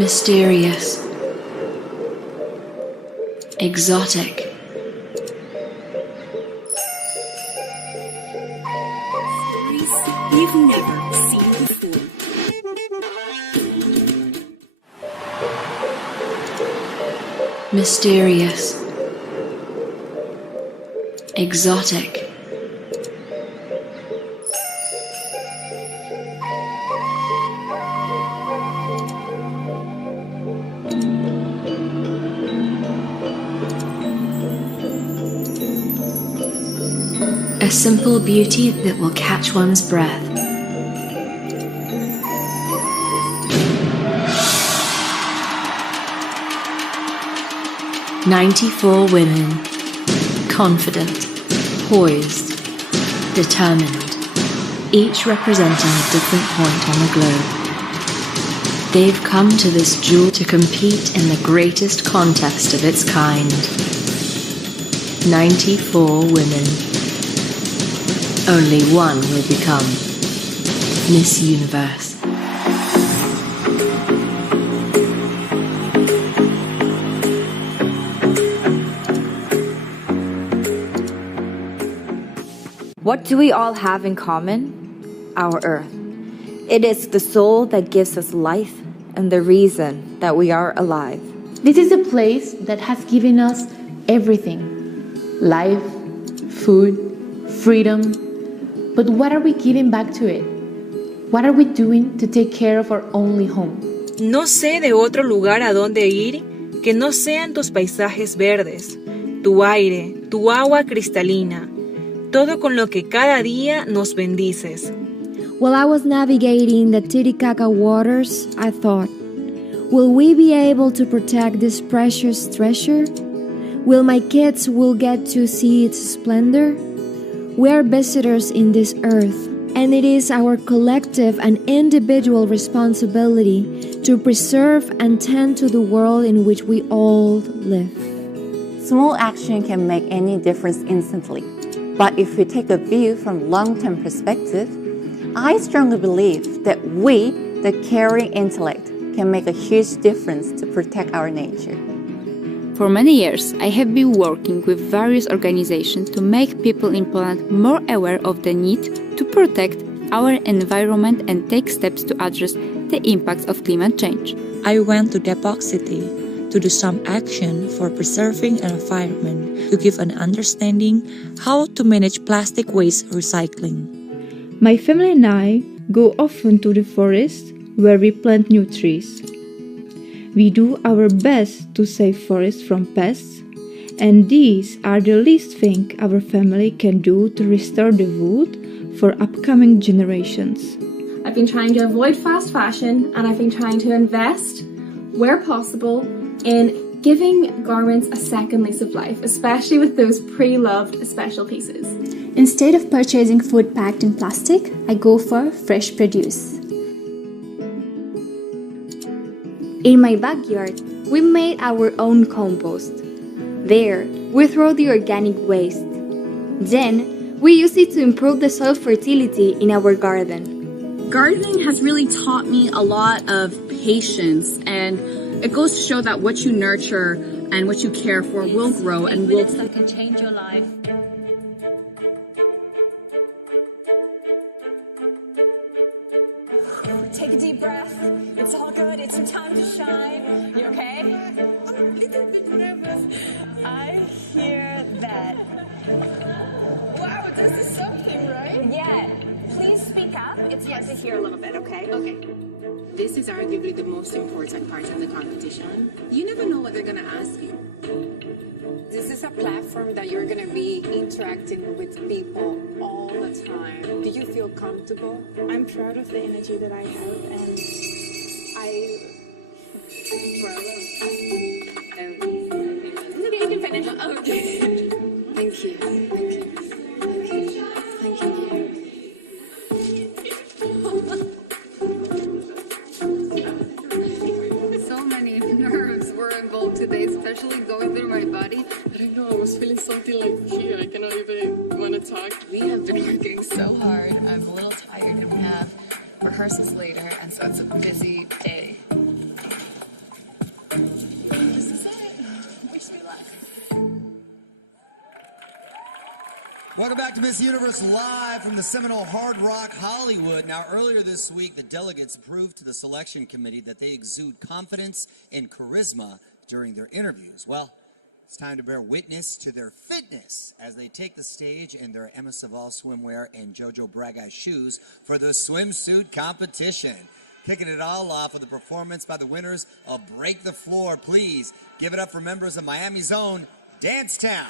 Mysterious, exotic, Stories you've never seen before. mysterious, exotic, a simple beauty that will catch one's breath. "94 women, confident, poised, determined, each representing a different point on the globe. They've come to this jewel to compete in the greatest contest of its kind. 94 women. Only one will become Miss Universe." What do we all have in common? Our Earth. It is the soul that gives us life and the reason that we are alive. This is a place that has given us everything: life, food, freedom. But what are we giving back to it? What are we doing to take care of our only home? No sé de otro lugar a donde ir que no sean tus paisajes verdes, tu aire, tu agua cristalina, todo con lo que cada día nos bendices. While I was navigating the Titicaca waters, I thought, will we be able to protect this precious treasure? Will my kids will get to see its splendor? We are visitors in this earth, and it is our collective and individual responsibility to preserve and tend to the world in which we all live. Small action can make any difference instantly. But if we take a view from long-term perspective, I strongly believe that we, the caring intellect, can make a huge difference to protect our nature. For many years, I have been working with various organizations to make people in Poland more aware of the need to protect our environment and take steps to address the impacts of climate change. I went to Depok City to do some action for preserving an environment, to give an understanding how to manage plastic waste recycling. My family and I go often to the forest where we plant new trees. We do our best to save forests from pests, and these are the least thing our family can do to restore the wood for upcoming generations. I've been trying to avoid fast fashion, and I've been trying to invest, where possible, in giving garments a second lease of life, especially with those pre-loved special pieces. Instead of purchasing food packed in plastic, I go for fresh produce. In my backyard, we made our own compost. There, we throw the organic waste. Then, we use it to improve the soil fertility in our garden. Gardening has really taught me a lot of patience, and it goes to show that what you nurture and what you care for will grow and will... that can change your life. Take a deep breath. It's all good. It's your time to shine. You okay? I'm a little bit nervous. I hear that. Wow, this is something, right? Yeah. Please speak up. It's hard to hear a little bit, okay? Okay. This is arguably the most important part of the competition. You never know what they're going to ask you. This is a platform that you're going to be interacting with people all the time. Do you feel comfortable? I'm proud of the energy that I have, and You can finish. Okay. Thank you. Thank you. Thank you. Thank you. So many nerves were involved today, especially going through my body. I don't know, I was feeling something like here. I cannot even want to talk. We have been working So hard. I'm a little tired, and we have rehearsals later, and so it's a busy day. Welcome back to Miss Universe live from the Seminole Hard Rock Hollywood. Now, earlier this week, the delegates proved to the selection committee that they exude confidence and charisma during their interviews. Well, it's time to bear witness to their fitness as they take the stage in their Emma Savall swimwear and Jojo Braga shoes for the swimsuit competition. Kicking it all off with a performance by the winners of Break the Floor. Please give it up for members of Miami's own Dance Town.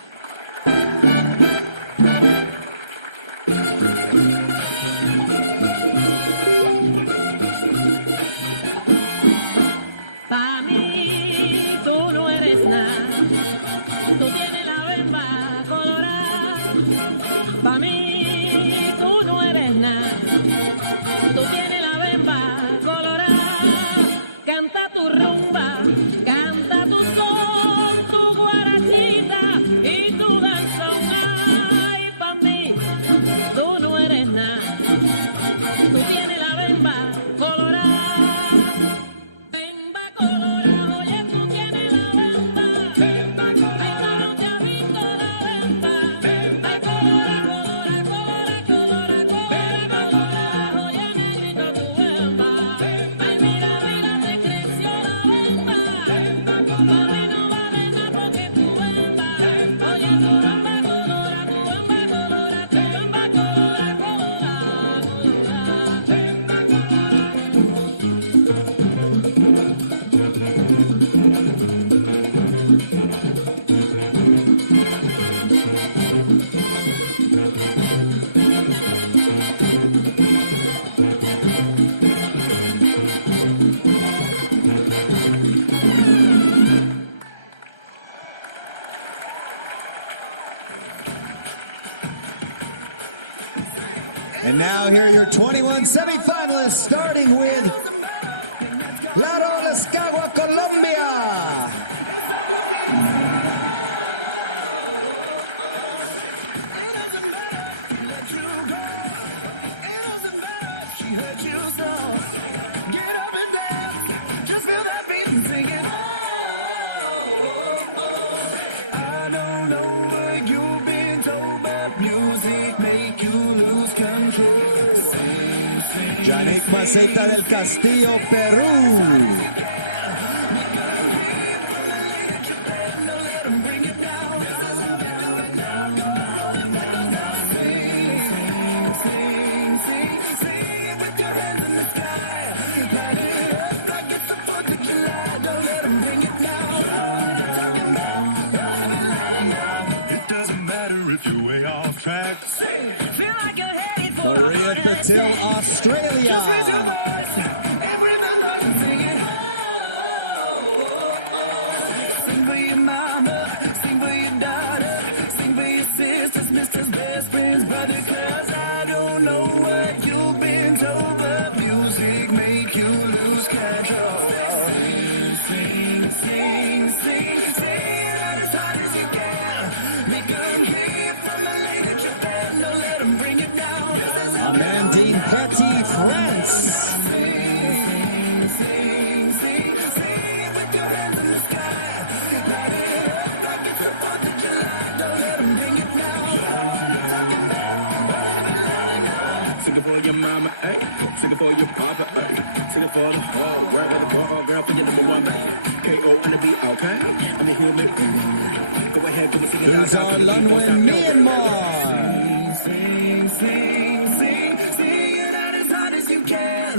Pa' mí tú no eres nada, tú tienes la bemba colorada. Pa' mí tú no eres nada, tú tienes la bemba colorada. Canta tu rumba, canta tu son, tu guarachita y tu danzón. Ay, pa' mí tú no eres nada, tú tienes la bemba colorada. And now here are your 21 semifinalists, starting with Claro Lescagua, Colombia. Janek Maceta del Castillo, Perú. Maria Patil, Australia. Sing for your mama, sing for your daughter, sing for your sisters, misters, best friends, brother, 'cause I don't know what you've been told, but music make you lose control. Sing, sing, sing, sing, sing as hard as you can. Make them hear from the lady Japan, don't let them bring it down. Amandine Petty, France. Sing it for your mama, ayy. Sing it for your papa, ayy. Sing it for the whole world, where the poor girl for your number one, baby. K.O. on the beat, okay? I mean, who'll make Go ahead, go and sing it out. Luzon, Lanwen, Myanmar. Sing, sing, sing, sing it out as hard as you can.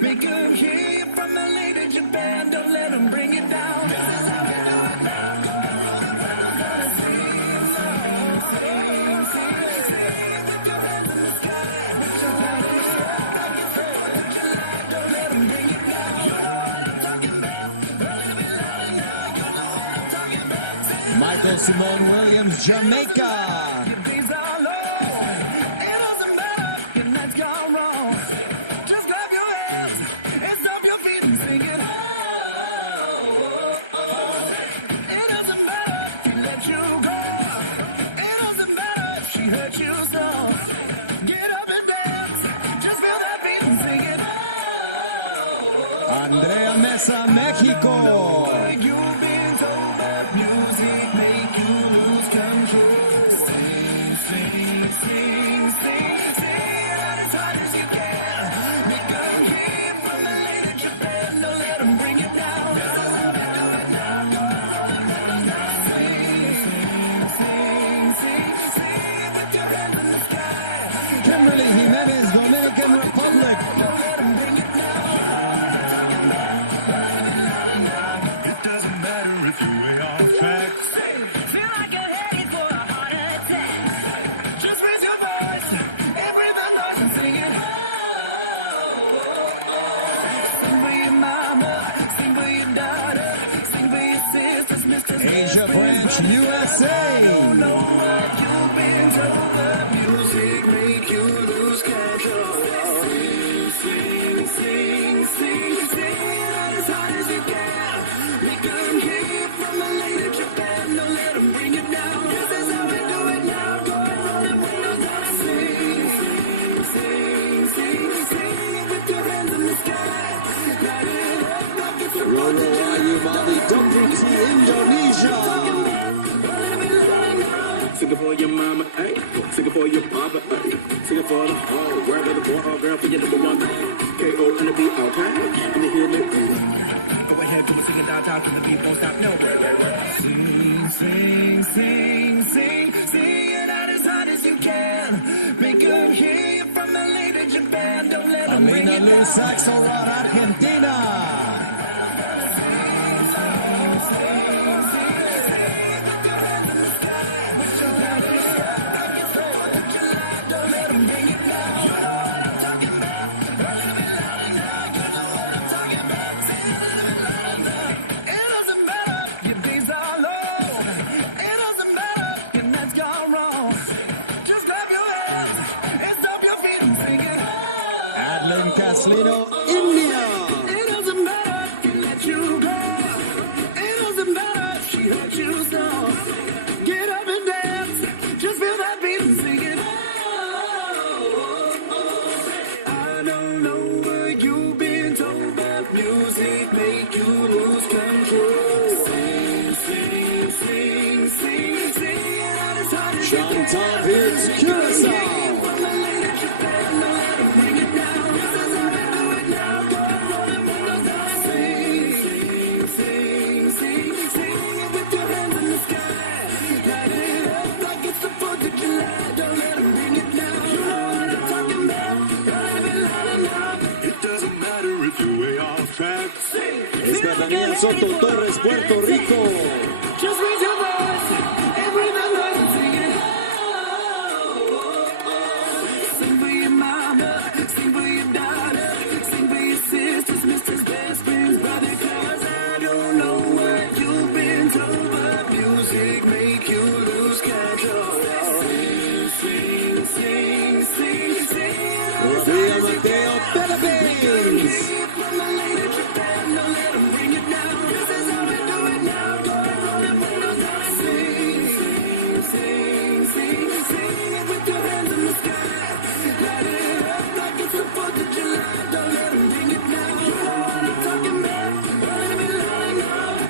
Make them hear you from LA to Japan. Don't let them bring it down. Michael Simone Williams, Jamaica. These are low. It doesn't matter if that's gone wrong. Just grab your hands and stomp your feet and sing it. It doesn't matter if she let you go. It doesn't matter if she hurt you so. Get up and dance. Just feel that beat and sing it. Andrea Mesa, Mexico. You've been told that music make you lose control. Sing, sing, Kimberly Jimenez, Dominican Republic. It doesn't matter if you're way off track. Feel like you're headed for a heart attack. Just raise your voice and breathe out loud and sing it. Sing for your mama, sing for your daughter, sing for your sisters, Mr. Asia Branch, USA. I don't know what you've been told, but music make you lose control. Sing, sing, sing, sing as hard as you can. Make them hear you from LA to Japan. Don't let them bring you down. This is how we do it now. Go and roll the windows down and sing, sing, sing, sing with your hands in the sky. Light it up like it's a Roro Ayu Mali Dumbriksi, Indonesia. Sing it for your mama, ay. Sing it for your papa, ay. Sing it for the whole world of the boy or girl for your number one. K.O. and the beat, okay? And the hear me. Go ahead, go and sing it downtown to the beat, won't stop, no. Sing, sing, sing, sing, sing it out as hard as you can. Make them hear you from LA to Japan. Don't let them bring Alina you down. Luz Saxo Rod, Argentina. Adlin Caslino, India. It doesn't matter if you let you go. It doesn't matter if she hurt you so. Get up and dance. Just feel that beat and sing it. I don't know what you've been told, but music make you lose control. Sing, sing, sing, sing, sing it out as hard as you can. Chantal Hits, Curacao. Es Daniel Soto Torres, Puerto Rico. Just raise your voice and breathe out loud and sing it. Sing for your mama, sing for your daughter, sing for your sisters, misters, best friends, brother, 'cause I don't know what you've been told, but music make you lose control. Sing, sing, sing, sing, sing. Rodrigo Mateo, Philippines.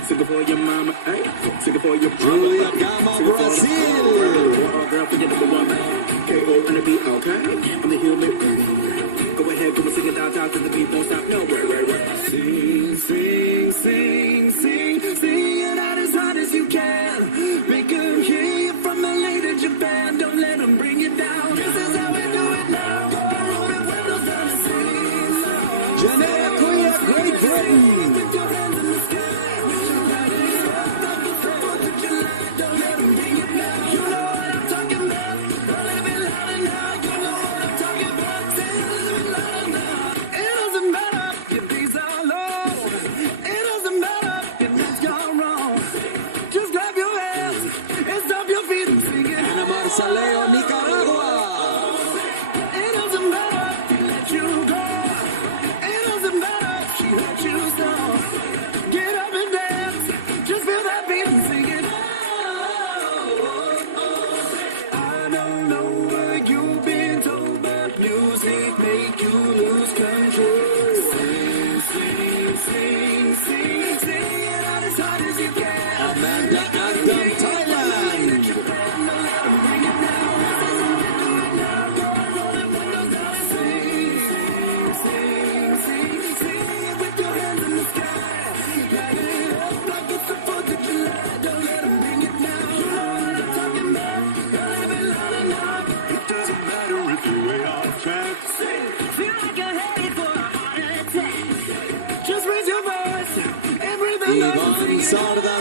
Sing it for your mama, ay. Sing it for your Julia Gama, Brazil. girl for your number one. K.O. and the beat, okay? I'm the heel me. Go ahead, go and sing it downtown to the beat, won't stop, no. Sing, sing, sing, sing, sing it out as hard as you can. Make them hear you from LA to Japan. Don't let them bring you down. This is how we do it now. Go and roll the windows down and sing. Janelle Queen of Great Britain. With your hands in the sky. Light it up like it's the 4th of July.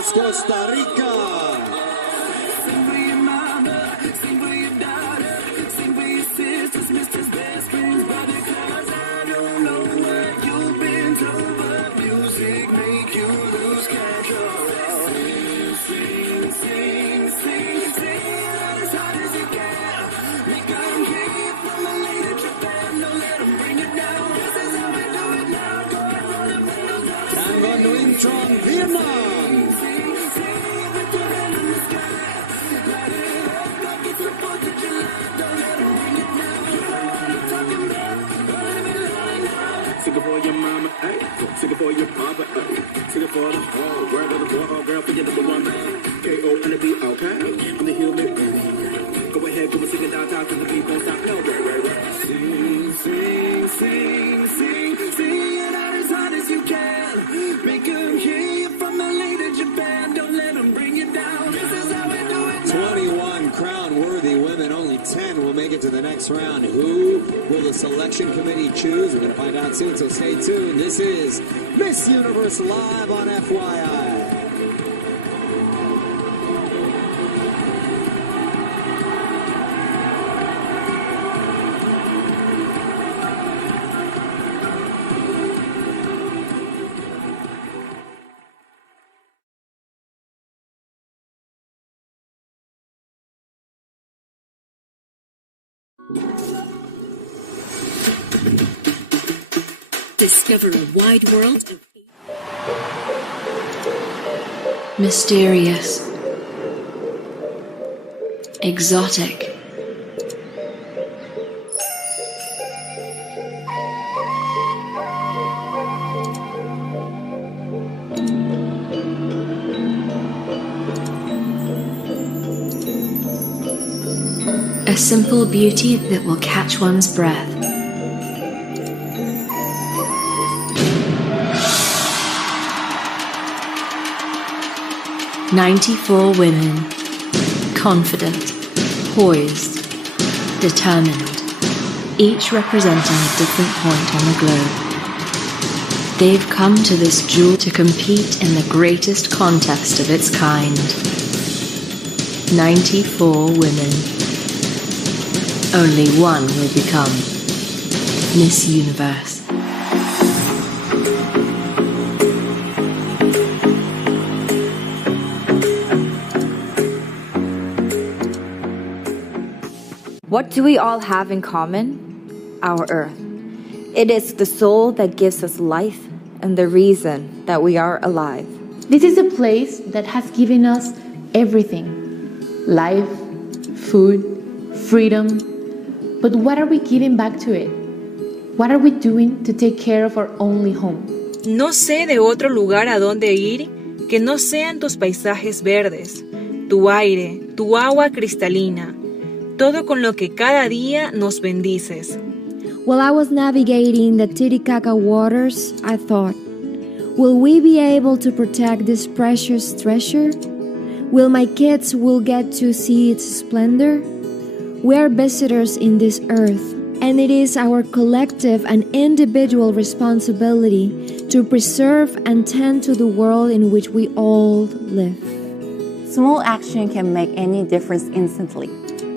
Honduras, Costa Rica. Sing for your mama, sing for your daughter, sing for your sisters, misters, best friends, brother, 'cause I don't know what you've been through, but music make you lose control. Sing, sing, sing, sing, sing as hard as you can. Make 'em hear you from the late of Japan, don't let 'em bring you down. This is how we do it now, go and roll the windows down. Tango Nguyen Tron, Vietnam. Sing, sing, with your hand in the sky. Light it up like it's the 4th of July. Don't let 'em bring it down. You know what I'm talking about. Let me line now. Sing it for your mama, ayy. Sing it for your papa, ayy. Sing it for the whole world of the boy or girl for your number one man. K.O. and the beat, okay? I'm the human. Go ahead, go and sing it downtown to the beat, don't stop, no, right. Sing, sing, sing, sing, sing it out as hard as you can. Make 'em hear you from LA to Japan. Don't let 'em bring you down. This is how we do it now. 21 crown-worthy women, only 10 will make it to the next round. Who will the selection committee choose? We're going to find out soon, so stay tuned. This is Miss Universe Live on FYI. Discover a wide world of mysterious, exotic, a simple beauty that will catch one's breath. "94 women, confident, poised, determined, each representing a different point on the globe. They've come to this jewel to compete in the greatest contest of its kind. 94 women. Only one will become Miss Universe." What do we all have in common? Our Earth. It is the soul that gives us life and the reason that we are alive. This is a place that has given us everything: life, food, freedom. But what are we giving back to it? What are we doing to take care of our only home? No sé de otro lugar a donde ir que no sean tus paisajes verdes, tu aire, tu agua cristalina, todo con lo que cada día nos bendices. While I was navigating the Titicaca waters, I thought, will we be able to protect this precious treasure? Will my kids will get to see its splendor? We are visitors in this earth, and it is our collective and individual responsibility to preserve and tend to the world in which we all live. Small action can make any difference instantly.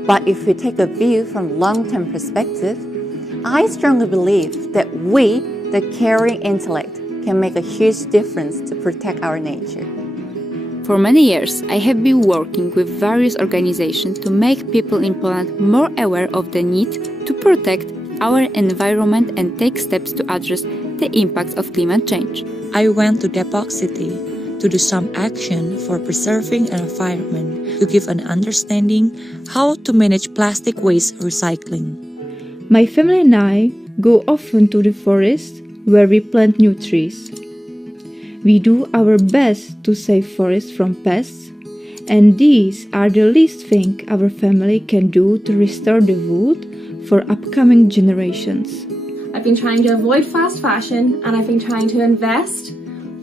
But if we take a view from long-term perspective, I strongly believe that we, the caring intellect, can make a huge difference to protect our nature. For many years, I have been working with various organizations to make people in Poland more aware of the need to protect our environment and take steps to address the impacts of climate change. I went to Depok City to do some action for preserving an environment to give an understanding how to manage plastic waste recycling. My family and I go often to the forest where we plant new trees. We do our best to save forests from pests, and these are the least thing our family can do to restore the wood for upcoming generations. I've been trying to avoid fast fashion, and I've been trying to invest,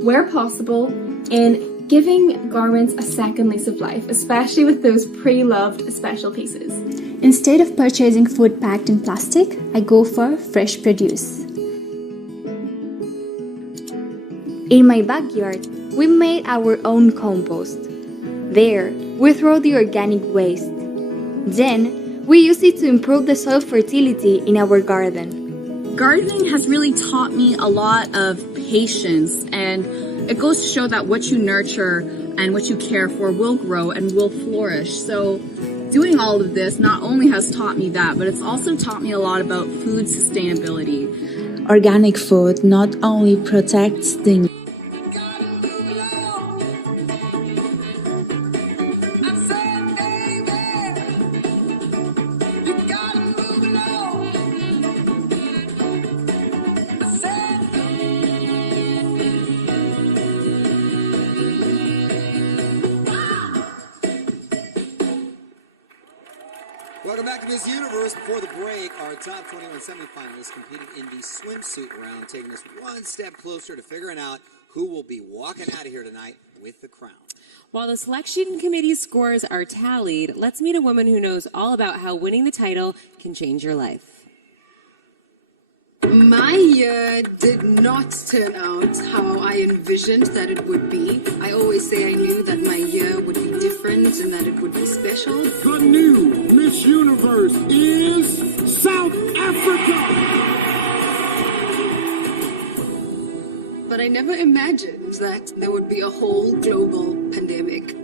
where possible, in giving garments a second lease of life, especially with those pre-loved special pieces. Instead of purchasing food packed in plastic, I go for fresh produce. In my backyard, We made our own compost. There, we throw the organic waste. Then, we use it to improve the soil fertility in our garden. Gardening has really taught me a lot of patience, and it goes to show that what you nurture and what you care for will grow and will flourish. So doing all of this not only has taught me that, but it's also taught me a lot about food sustainability. Organic food not only protects the Welcome back to Miss Universe. Before the break, our top 21 semifinalists competed in the swimsuit round, taking us one step closer to figuring out who will be walking out of here tonight with the crown. While the selection committee's scores are tallied, let's meet a woman who knows all about how winning the title can change your life. My year did not turn out how I envisioned that it would be. I always say I knew that my year would be different and that it would be special. The new Miss Universe is South Africa. But I never imagined that there would be a whole global pandemic.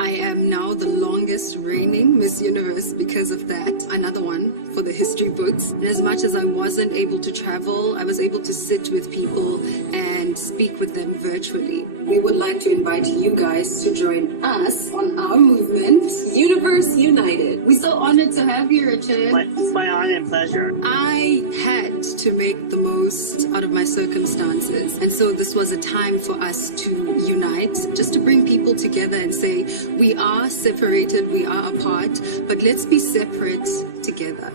I am now the longest reigning Miss Universe because of that. Another one for the history books. And as much as I wasn't able to travel, I was able to sit with people and speak with them virtually. We would like to invite you guys to join us on our movement, Universe United. We're so honored to have you, Richard. It's my honor and pleasure. I had to make the most out of my circumstances. And so this was a time for us to unite, just to bring people together and say, we are separated, we are apart, but let's be separate together.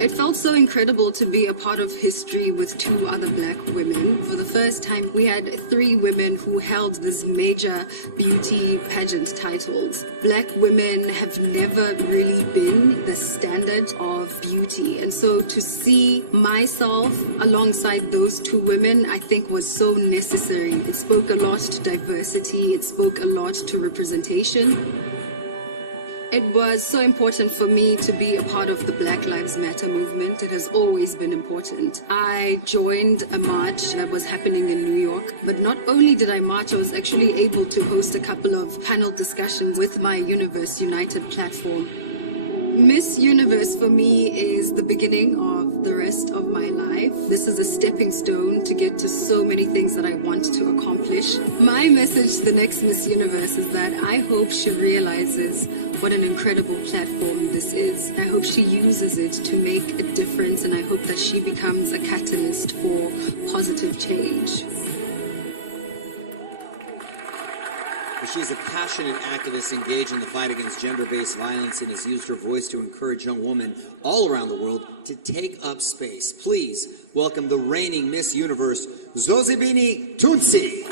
It felt so incredible to be a part of history with two other black women. For the first time, we had 3 women who held these major beauty pageant titles. Black women have never really been the standard of beauty. And so to see myself alongside those 2 women, I think was so necessary. It spoke a lot to diversity. It spoke a lot to representation. It was so important for me to be a part of the Black Lives Matter movement. It has always been important. I joined a march that was happening in New York, but not only did I march, I was actually able to host a couple of panel discussions with my Universe United platform. Miss Universe for me is the beginning of the rest of my life. This is a stepping stone to get to so many things that I want to accomplish. My message to the next Miss Universe is that I hope she realizes what an incredible platform this is. I hope she uses it to make a difference, and I hope that she becomes a catalyst for positive change. She's a passionate activist engaged in the fight against gender-based violence and has used her voice to encourage young women all around the world to take up space. Please welcome the reigning Miss Universe, Zozibini Tunsi.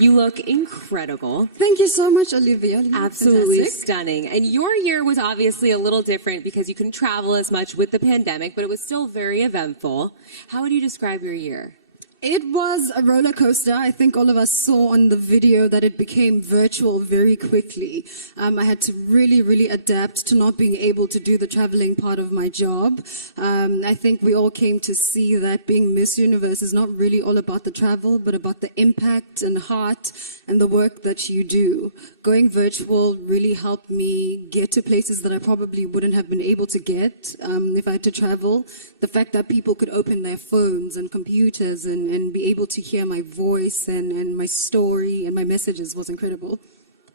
You look incredible. Thank you so much, Olivia. Absolutely Fantastic. stunning. And your year was obviously a little different because you couldn't travel as much with the pandemic, but it was still very eventful. How would you describe your year? It was a roller coaster. I think all of us saw on the video that it became virtual very quickly. I had to really adapt to not being able to do the traveling part of my job. I think we all came to see that being Miss Universe is not really all about the travel, but about the impact and heart and the work that you do. Going virtual really helped me get to places that I probably wouldn't have been able to get if I had to travel. The fact that people could open their phones and computers and be able to hear my voice and my story and my messages was incredible.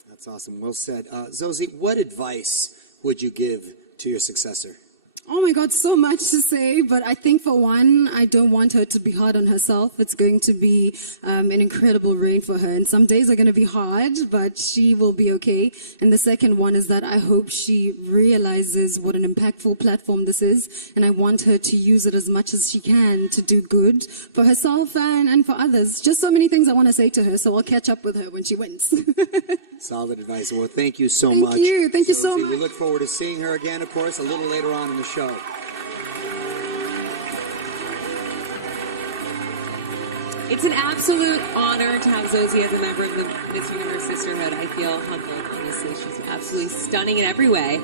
That's awesome. Well said. Zozie, what advice would you give to your successor? Oh my God, so much to say, but I think for one, I don't want her to be hard on herself. It's going to be an incredible reign for her, and some days are going to be hard, but she will be okay. And the second one is that I hope she realizes what an impactful platform this is, and I want her to use it as much as she can to do good for herself and for others. Just so many things I want to say to her, so I'll catch up with her when she wins. Solid advice. Well, thank you so Thank much. you. Thank you so Susie. much. We look forward to seeing her again, of course, a little later on in the show. It's an absolute honor to have Zosie as a member of the Miss Universe Sisterhood. I feel humbled, honestly. She's absolutely stunning in every way.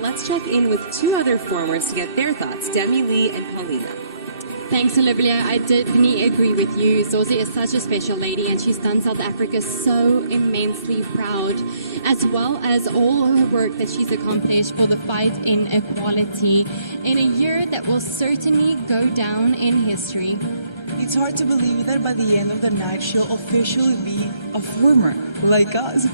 Let's check in with two other performers to get their thoughts, Demi Lee and Paulina. Thanks, Olivia. I definitely agree with you. Zosie is such a special lady, and she's done South Africa so immensely proud, as well as all her work that she's accomplished for the fight in equality in a year that will certainly go down in history. It's hard to believe that by the end of the night she'll officially be a former like us.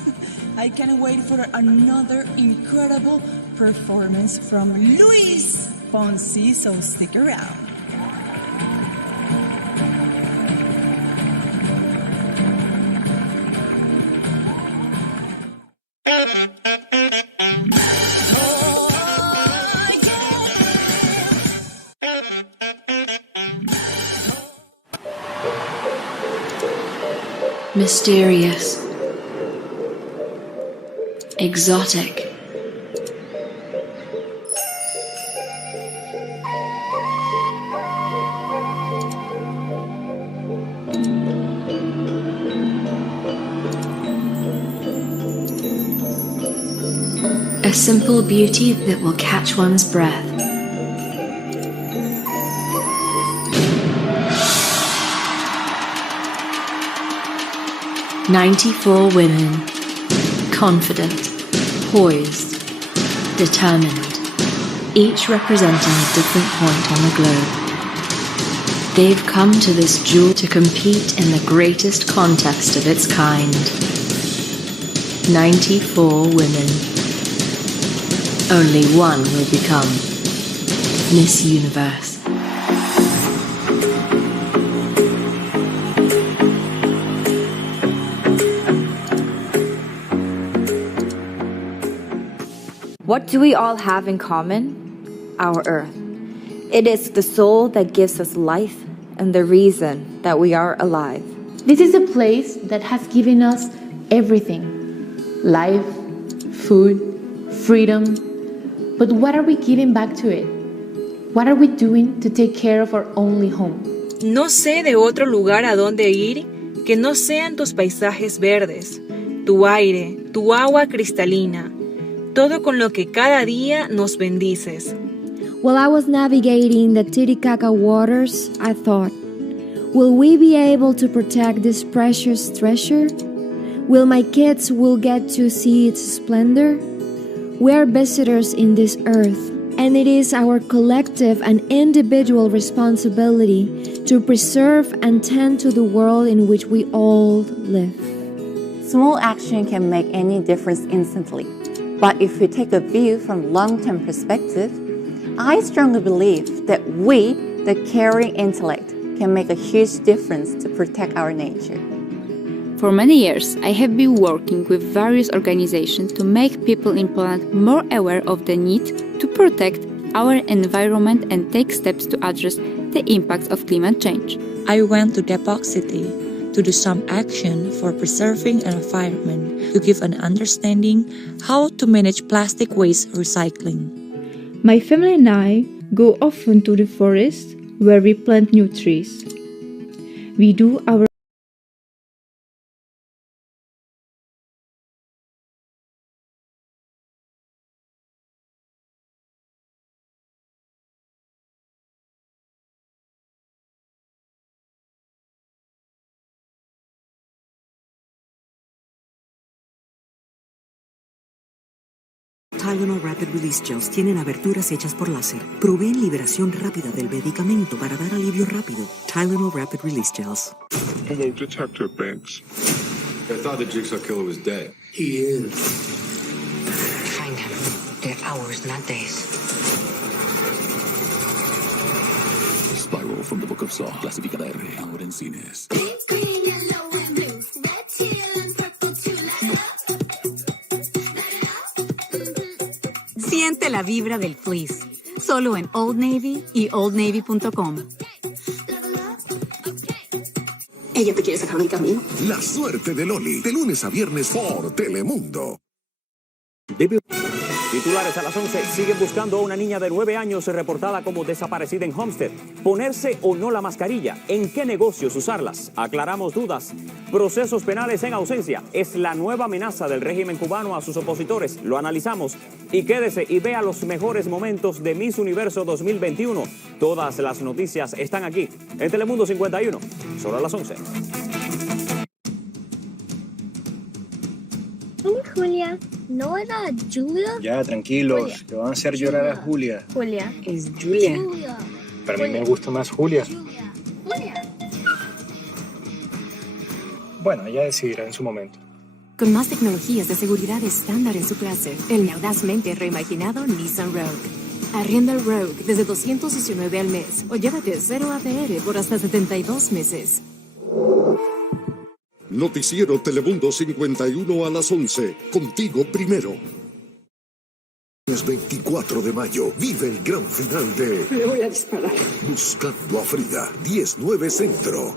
I can't wait for another incredible performance from Luis Fonsi, so stick around. Mysterious, exotic, a simple beauty that will catch one's breath. "94 women, confident, poised, determined, each representing a different point on the globe. They've come to this jewel to compete in the greatest contest of its kind. 94 women. Only one will become Miss Universe." What do we all have in common? Our Earth. It is the soul that gives us life and the reason that we are alive. This is a place that has given us everything: life, food, freedom. But what are we giving back to it? What are we doing to take care of our only home? No sé de otro lugar a donde ir que no sean tus paisajes verdes, tu aire, tu agua cristalina, todo con lo que cada día nos bendices. While I was navigating the Titicaca waters, I thought, will we be able to protect this precious treasure? Will my kids will get to see its splendor? We are visitors in this earth, and it is our collective and individual responsibility to preserve and tend to the world in which we all live. Small action can make any difference instantly. But if we take a view from long-term perspective, I strongly believe that we, the caring intellect, can make a huge difference to protect our nature. For many years, I have been working with various organizations to make people in Poland more aware of the need to protect our environment and take steps to address the impacts of climate change. I went to Depok City to do some action for preserving an environment, to give an understanding how to manage plastic waste recycling. My family and I go often to the forest where we plant new trees. We do our Tylenol Rapid Release Gels tienen aberturas hechas por láser. Proveen liberación rápida del medicamento para dar alivio rápido. Tylenol Rapid Release Gels. Hello, Detective Banks. I thought the Jigsaw Killer was dead. He is. Find him. They're hours, not days. Spiral from the Book of Saw, clasificada R, ahora en cines. Siente la vibra del fleece, solo en Old Navy y oldnavy.com. Ella te quiere sacar del camino. La suerte de Loli, de lunes a viernes por Telemundo. Titulares a las 11. Siguen buscando a una niña de 9 años reportada como desaparecida en Homestead. ¿Ponerse o no la mascarilla? ¿En qué negocios usarlas? Aclaramos dudas. Procesos penales en ausencia. Es la nueva amenaza del régimen cubano a sus opositores. Lo analizamos. Y quédese y vea los mejores momentos de Miss Universo 2021. Todas las noticias están aquí en Telemundo 51. Solo a las 11. Julia, ¿no era Julia? Ya, tranquilos, Julia. que van a hacer llorar a Julia. Julia. Es Julia. Julia. Para mí me gusta más Julia. Julia. Bueno, ella decidirá en su momento. Con más tecnologías de seguridad estándar en su clase, el audazmente reimaginado Nissan Rogue. Arrienda el Rogue desde $219 al mes o llévate 0 APR por hasta 72 meses. Noticiero Telemundo 51 a las 11. Contigo primero. Es 24 de mayo. Vive el gran final de Le voy a disparar. Buscando a Frida. 19 Centro.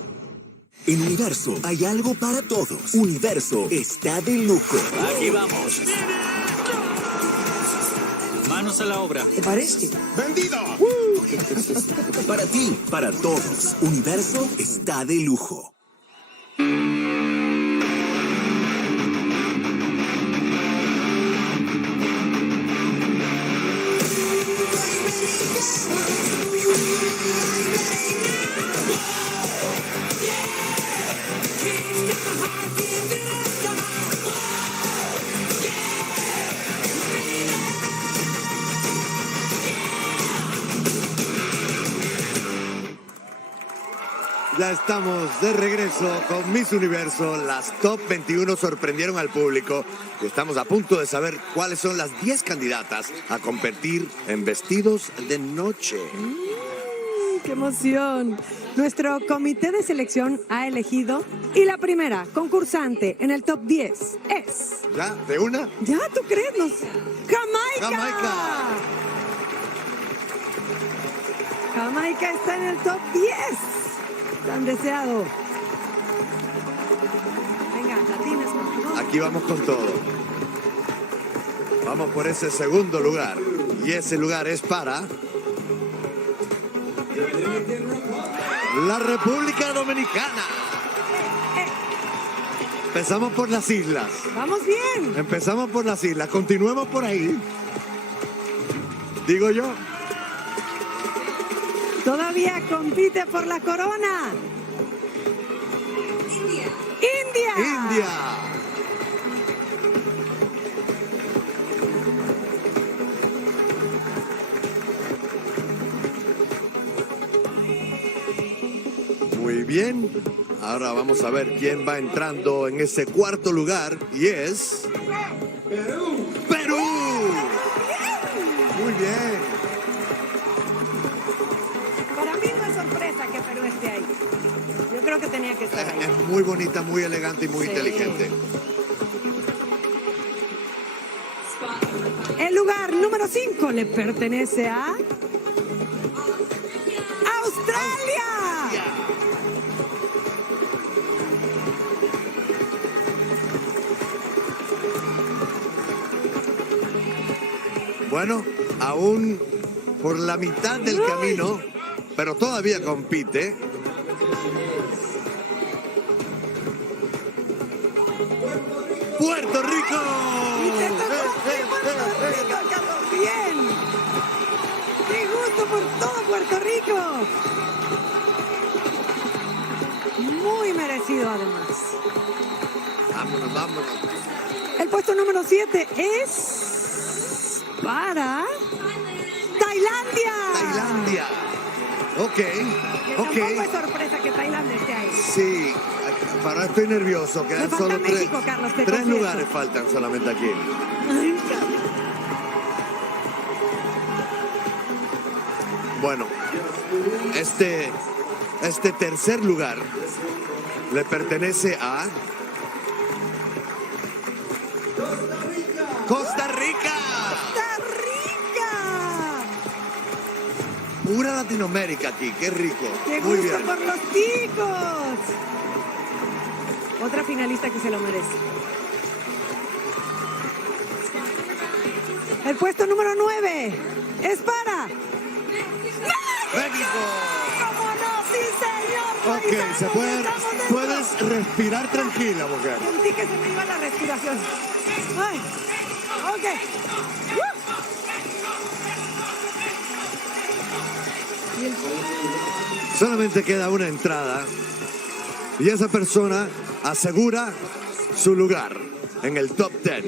En Universo hay algo para todos. Universo está de lujo. Aquí vamos. Manos a la obra. ¿Te parece? ¡Vendido! Para ti, para todos. Universo está de lujo. Ya estamos de regreso con Miss Universo. Las Top 21 sorprendieron al público y estamos a punto de saber cuáles son las 10 candidatas a competir en vestidos de noche. ¡Qué emoción! Nuestro comité de selección ha elegido y la primera concursante en el top 10 es... ¿Ya? ¿De una? ¿Ya? ¿Tú crees? ¡Jamaica! ¡Jamaica! Jamaica está en el top 10. Tan deseado. Venga, latinas, por favor. Aquí vamos con todo. Vamos por ese segundo lugar. Y ese lugar es para... la República Dominicana. Empezamos por las islas. Vamos bien. Empezamos por las islas. Continuemos por ahí. Digo yo. Todavía compite por la corona. India. Muy bien. Ahora vamos a ver quién va entrando en ese cuarto lugar. Y es... Perú. Muy bien. Para mí no es sorpresa que Perú esté ahí. Yo creo que tenía que estar ahí. Es muy bonita, muy elegante y muy inteligente. El lugar número 5 le pertenece a... ¡Australia! Bueno, aún por la mitad del camino, pero todavía compite. ¡Puerto Rico! ¡Puerto Rico, Carlos! ¡Bien! ¡Qué gusto por todo Puerto Rico! Muy merecido, además. Vámonos, vámonos. El puesto número 7 es... para... ¡Tailandia! Tailandia. Ok. Tampoco es sorpresa que Tailandia esté ahí. Sí, ahora estoy nervioso. Quedan Me falta solo México, Carlos, te tres confieso. lugares faltan solamente aquí. Ay, Bueno, Este tercer lugar le pertenece a Costa Rica. ¡Costa Rica! Pura Latinoamérica aquí, qué rico. ¡Qué Muy gusto bien. por los ticos! Otra finalista que se lo merece. El puesto número 9 es para México. ¡Cómo no! ¡Sí, señor! Ok, se puedes respirar tranquila, mujer. Sentí que se me iba la respiración. Ay, ok. Solamente queda una entrada y esa persona asegura su lugar en el top 10.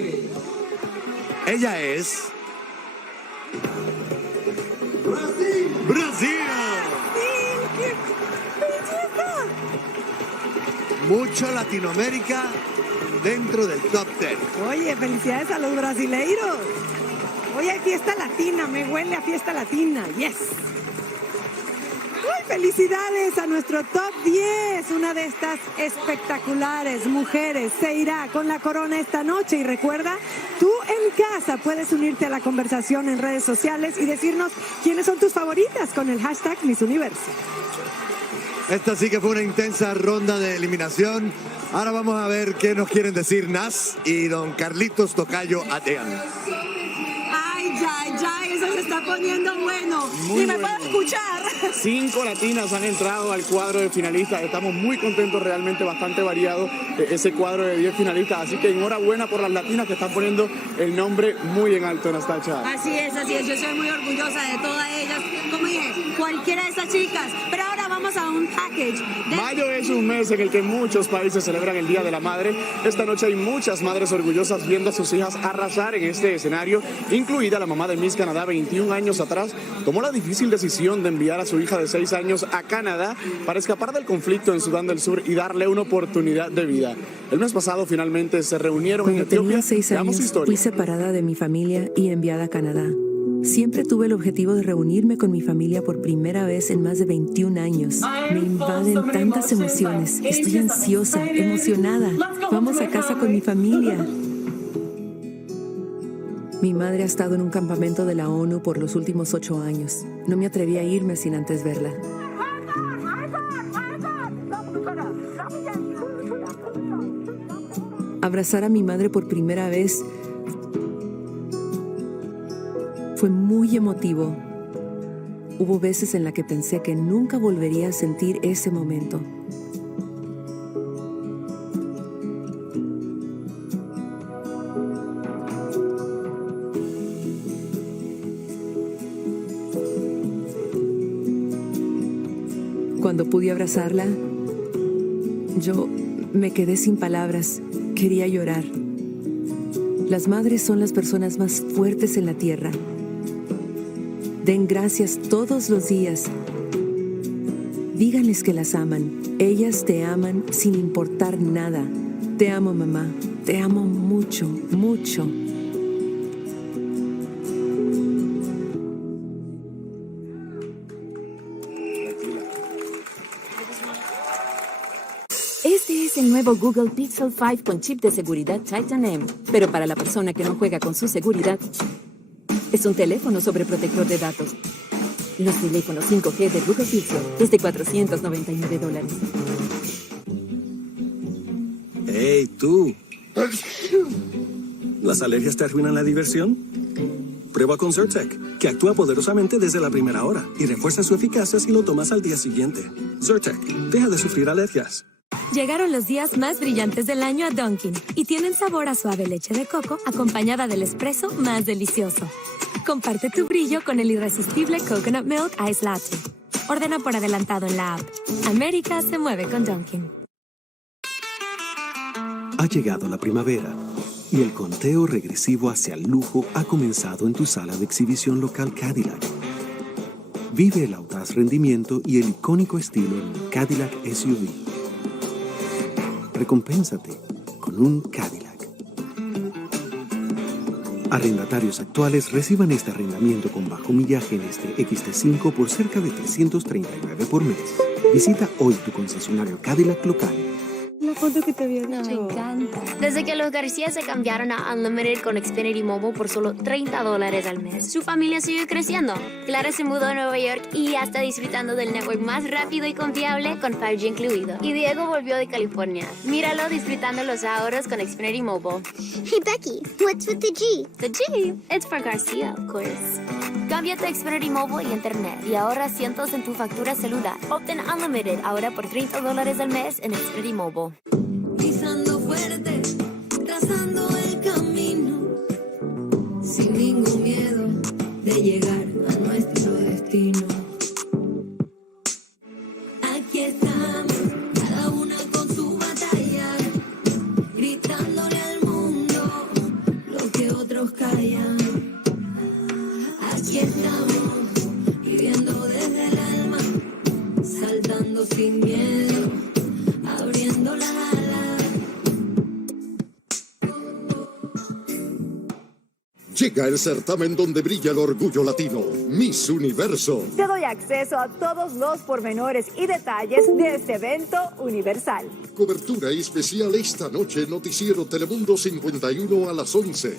Ella es Brasil. ¡Qué belleza! Mucho Latinoamérica dentro del top 10. Oye, felicidades a los brasileiros. Hoy hay fiesta latina, me huele a fiesta latina. Yes. ¡Ay, felicidades a nuestro top 10! Una de estas espectaculares mujeres se irá con la corona esta noche. Y recuerda, tú en casa puedes unirte a la conversación en redes sociales y decirnos quiénes son tus favoritas con el hashtag Miss Universo. Esta sí que fue una intensa ronda de eliminación. Ahora vamos a ver qué nos quieren decir Nas y don Carlitos Tocayo Atean. ¡Ay, ya! Eso se está poniendo bueno. Muy ¡Ni me bueno. puedo escuchar! 5 latinas han entrado al cuadro de finalistas. Estamos muy contentos, realmente bastante variado ese cuadro de 10 finalistas. Así que enhorabuena por las latinas que están poniendo el nombre muy en alto, Anastasia. Así es. Yo soy muy orgullosa de todas ellas. Como dije, cualquiera de esas chicas. Pero ahora vamos a un package. Mayo es un mes en el que muchos países celebran el Día de la Madre. Esta noche hay muchas madres orgullosas viendo a sus hijas arrasar en este escenario, incluida la mamá de Miss Canadá. 21 años atrás tomó la difícil decisión de enviar a su hija de 6 años a Canadá para escapar del conflicto en Sudán del Sur y darle una oportunidad de vida. El mes pasado finalmente se reunieron en Etiopía. Tenía 6 Veamos su años, historia. fui separada de mi familia y enviada a Canadá. Siempre tuve el objetivo de reunirme con mi familia por primera vez en más de 21 años. Me invaden tantas emociones. Estoy ansiosa, emocionada. Vamos a casa con mi familia. Mi madre ha estado en un campamento de la ONU por los últimos 8 años. No me atreví a irme sin antes verla. Abrazar a mi madre por primera vez fue muy emotivo. Hubo veces en las que pensé que nunca volvería a sentir ese momento. Cuando pude abrazarla, yo me quedé sin palabras. Quería llorar. Las madres son las personas más fuertes en la tierra. Den gracias todos los días. Díganles que las aman. Ellas te aman sin importar nada. Te amo, mamá. Te amo mucho, mucho. Este es el nuevo Google Pixel 5 con chip de seguridad Titan M. Pero para la persona que no juega con su seguridad, es un teléfono sobreprotector de datos. Los teléfonos 5G de Google Pixel desde $499. ¡Hey, tú! ¿Las alergias te arruinan la diversión? Prueba con Zyrtec, que actúa poderosamente desde la primera hora y refuerza su eficacia si lo tomas al día siguiente. Zyrtec, deja de sufrir alergias. Llegaron los días más brillantes del año a Dunkin' y tienen sabor a suave leche de coco acompañada del espresso más delicioso. Comparte tu brillo con el irresistible Coconut Milk Ice Latte. Ordena por adelantado en la app. América se mueve con Dunkin'. Ha llegado la primavera y el conteo regresivo hacia el lujo ha comenzado en tu sala de exhibición local Cadillac. Vive el audaz rendimiento y el icónico estilo en un Cadillac SUV. Recompénsate con un Cadillac. Arrendatarios actuales reciban este arrendamiento con bajo millaje en este XT5 por cerca de $339 por mes. Visita hoy tu concesionario Cadillac local. La foto que te había dicho. Me encanta. Desde que los García se cambiaron a Unlimited con Xfinity Mobile por solo $30 al mes, su familia sigue creciendo. Clara se mudó a Nueva York y ya está disfrutando del network más rápido y confiable con 5G incluido. Y Diego volvió de California. Míralo disfrutando los ahorros con Xfinity Mobile. Hey Becky, what's with the G? The G? It's for Garcia, of course. Cámbiate a Xfinity Mobile y Internet y ahorra cientos en tu factura celular. Obtén Unlimited ahora por $30 al mes en Xfinity Mobile. Pisando fuerte, trazando el camino, sin ningún miedo de llegar a nuestro destino. Aquí estamos, cada una con su batalla, gritándole al mundo lo que otros callan. Aquí estamos, viviendo desde el alma, saltando sin miedo, abriendo las alas. Llega el certamen donde brilla el orgullo latino, Miss Universo. Te doy acceso a todos los pormenores y detalles de este evento universal. Cobertura especial esta noche, Noticiero Telemundo 51 a las 11.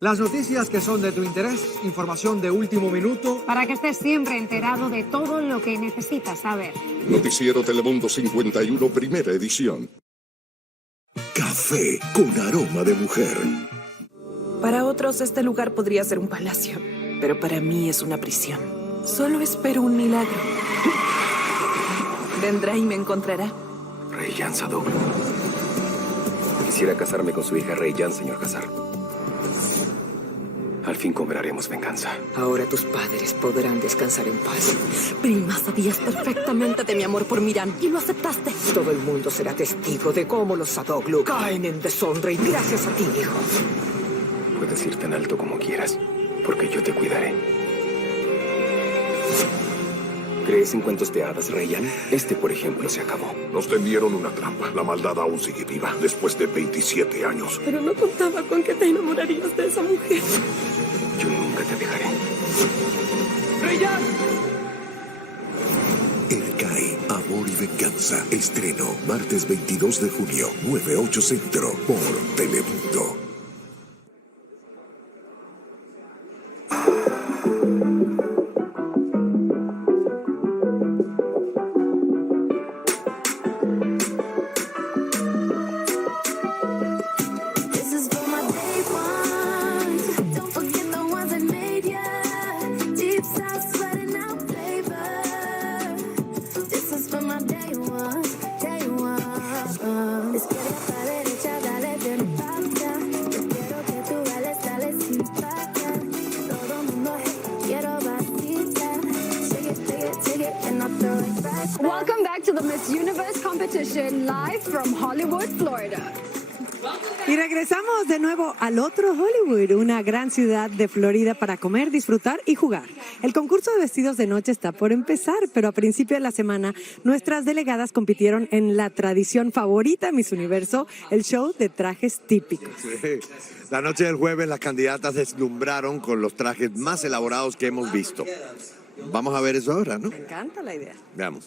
Las noticias que son de tu interés, información de último minuto. Para que estés siempre enterado de todo lo que necesitas saber. Noticiero Telemundo 51, primera edición. Café con aroma de mujer. Para otros este lugar podría ser un palacio, pero para mí es una prisión. Solo espero un milagro. Vendrá y me encontrará. Reyyan Sadok. Quisiera casarme con su hija Reyyan, señor Hazar. Al fin cobraremos venganza. Ahora tus padres podrán descansar en paz. Prima, sabías perfectamente de mi amor por Miran y lo aceptaste. Todo el mundo será testigo de cómo los Sadoglu caen en deshonra y gracias a ti, hijo. Puedes ir tan alto como quieras, porque yo te cuidaré. ¿Crees en cuentos de hadas, Reyyan? Este, por ejemplo, se acabó. Nos tendieron una trampa. La maldad aún sigue viva, después de 27 años. Pero no contaba con que te enamorarías de esa mujer. Yo nunca te dejaré. ¡Reyyan! El CAI, Amor y Venganza. Estreno, martes 22 de junio, 9/8 Centro, por Telemundo. Welcome back to the Miss Universe competition live from Hollywood, Florida. Y regresamos de nuevo al otro Hollywood, una gran ciudad de Florida para comer, disfrutar y jugar. El concurso de vestidos de noche está por empezar, pero a principio de la semana nuestras delegadas compitieron en la tradición favorita de Miss Universo, el show de trajes típicos. Sí. La noche del jueves las candidatas deslumbraron con los trajes más elaborados que hemos visto. Vamos a ver eso ahora, ¿no? Me encanta la idea. Veamos.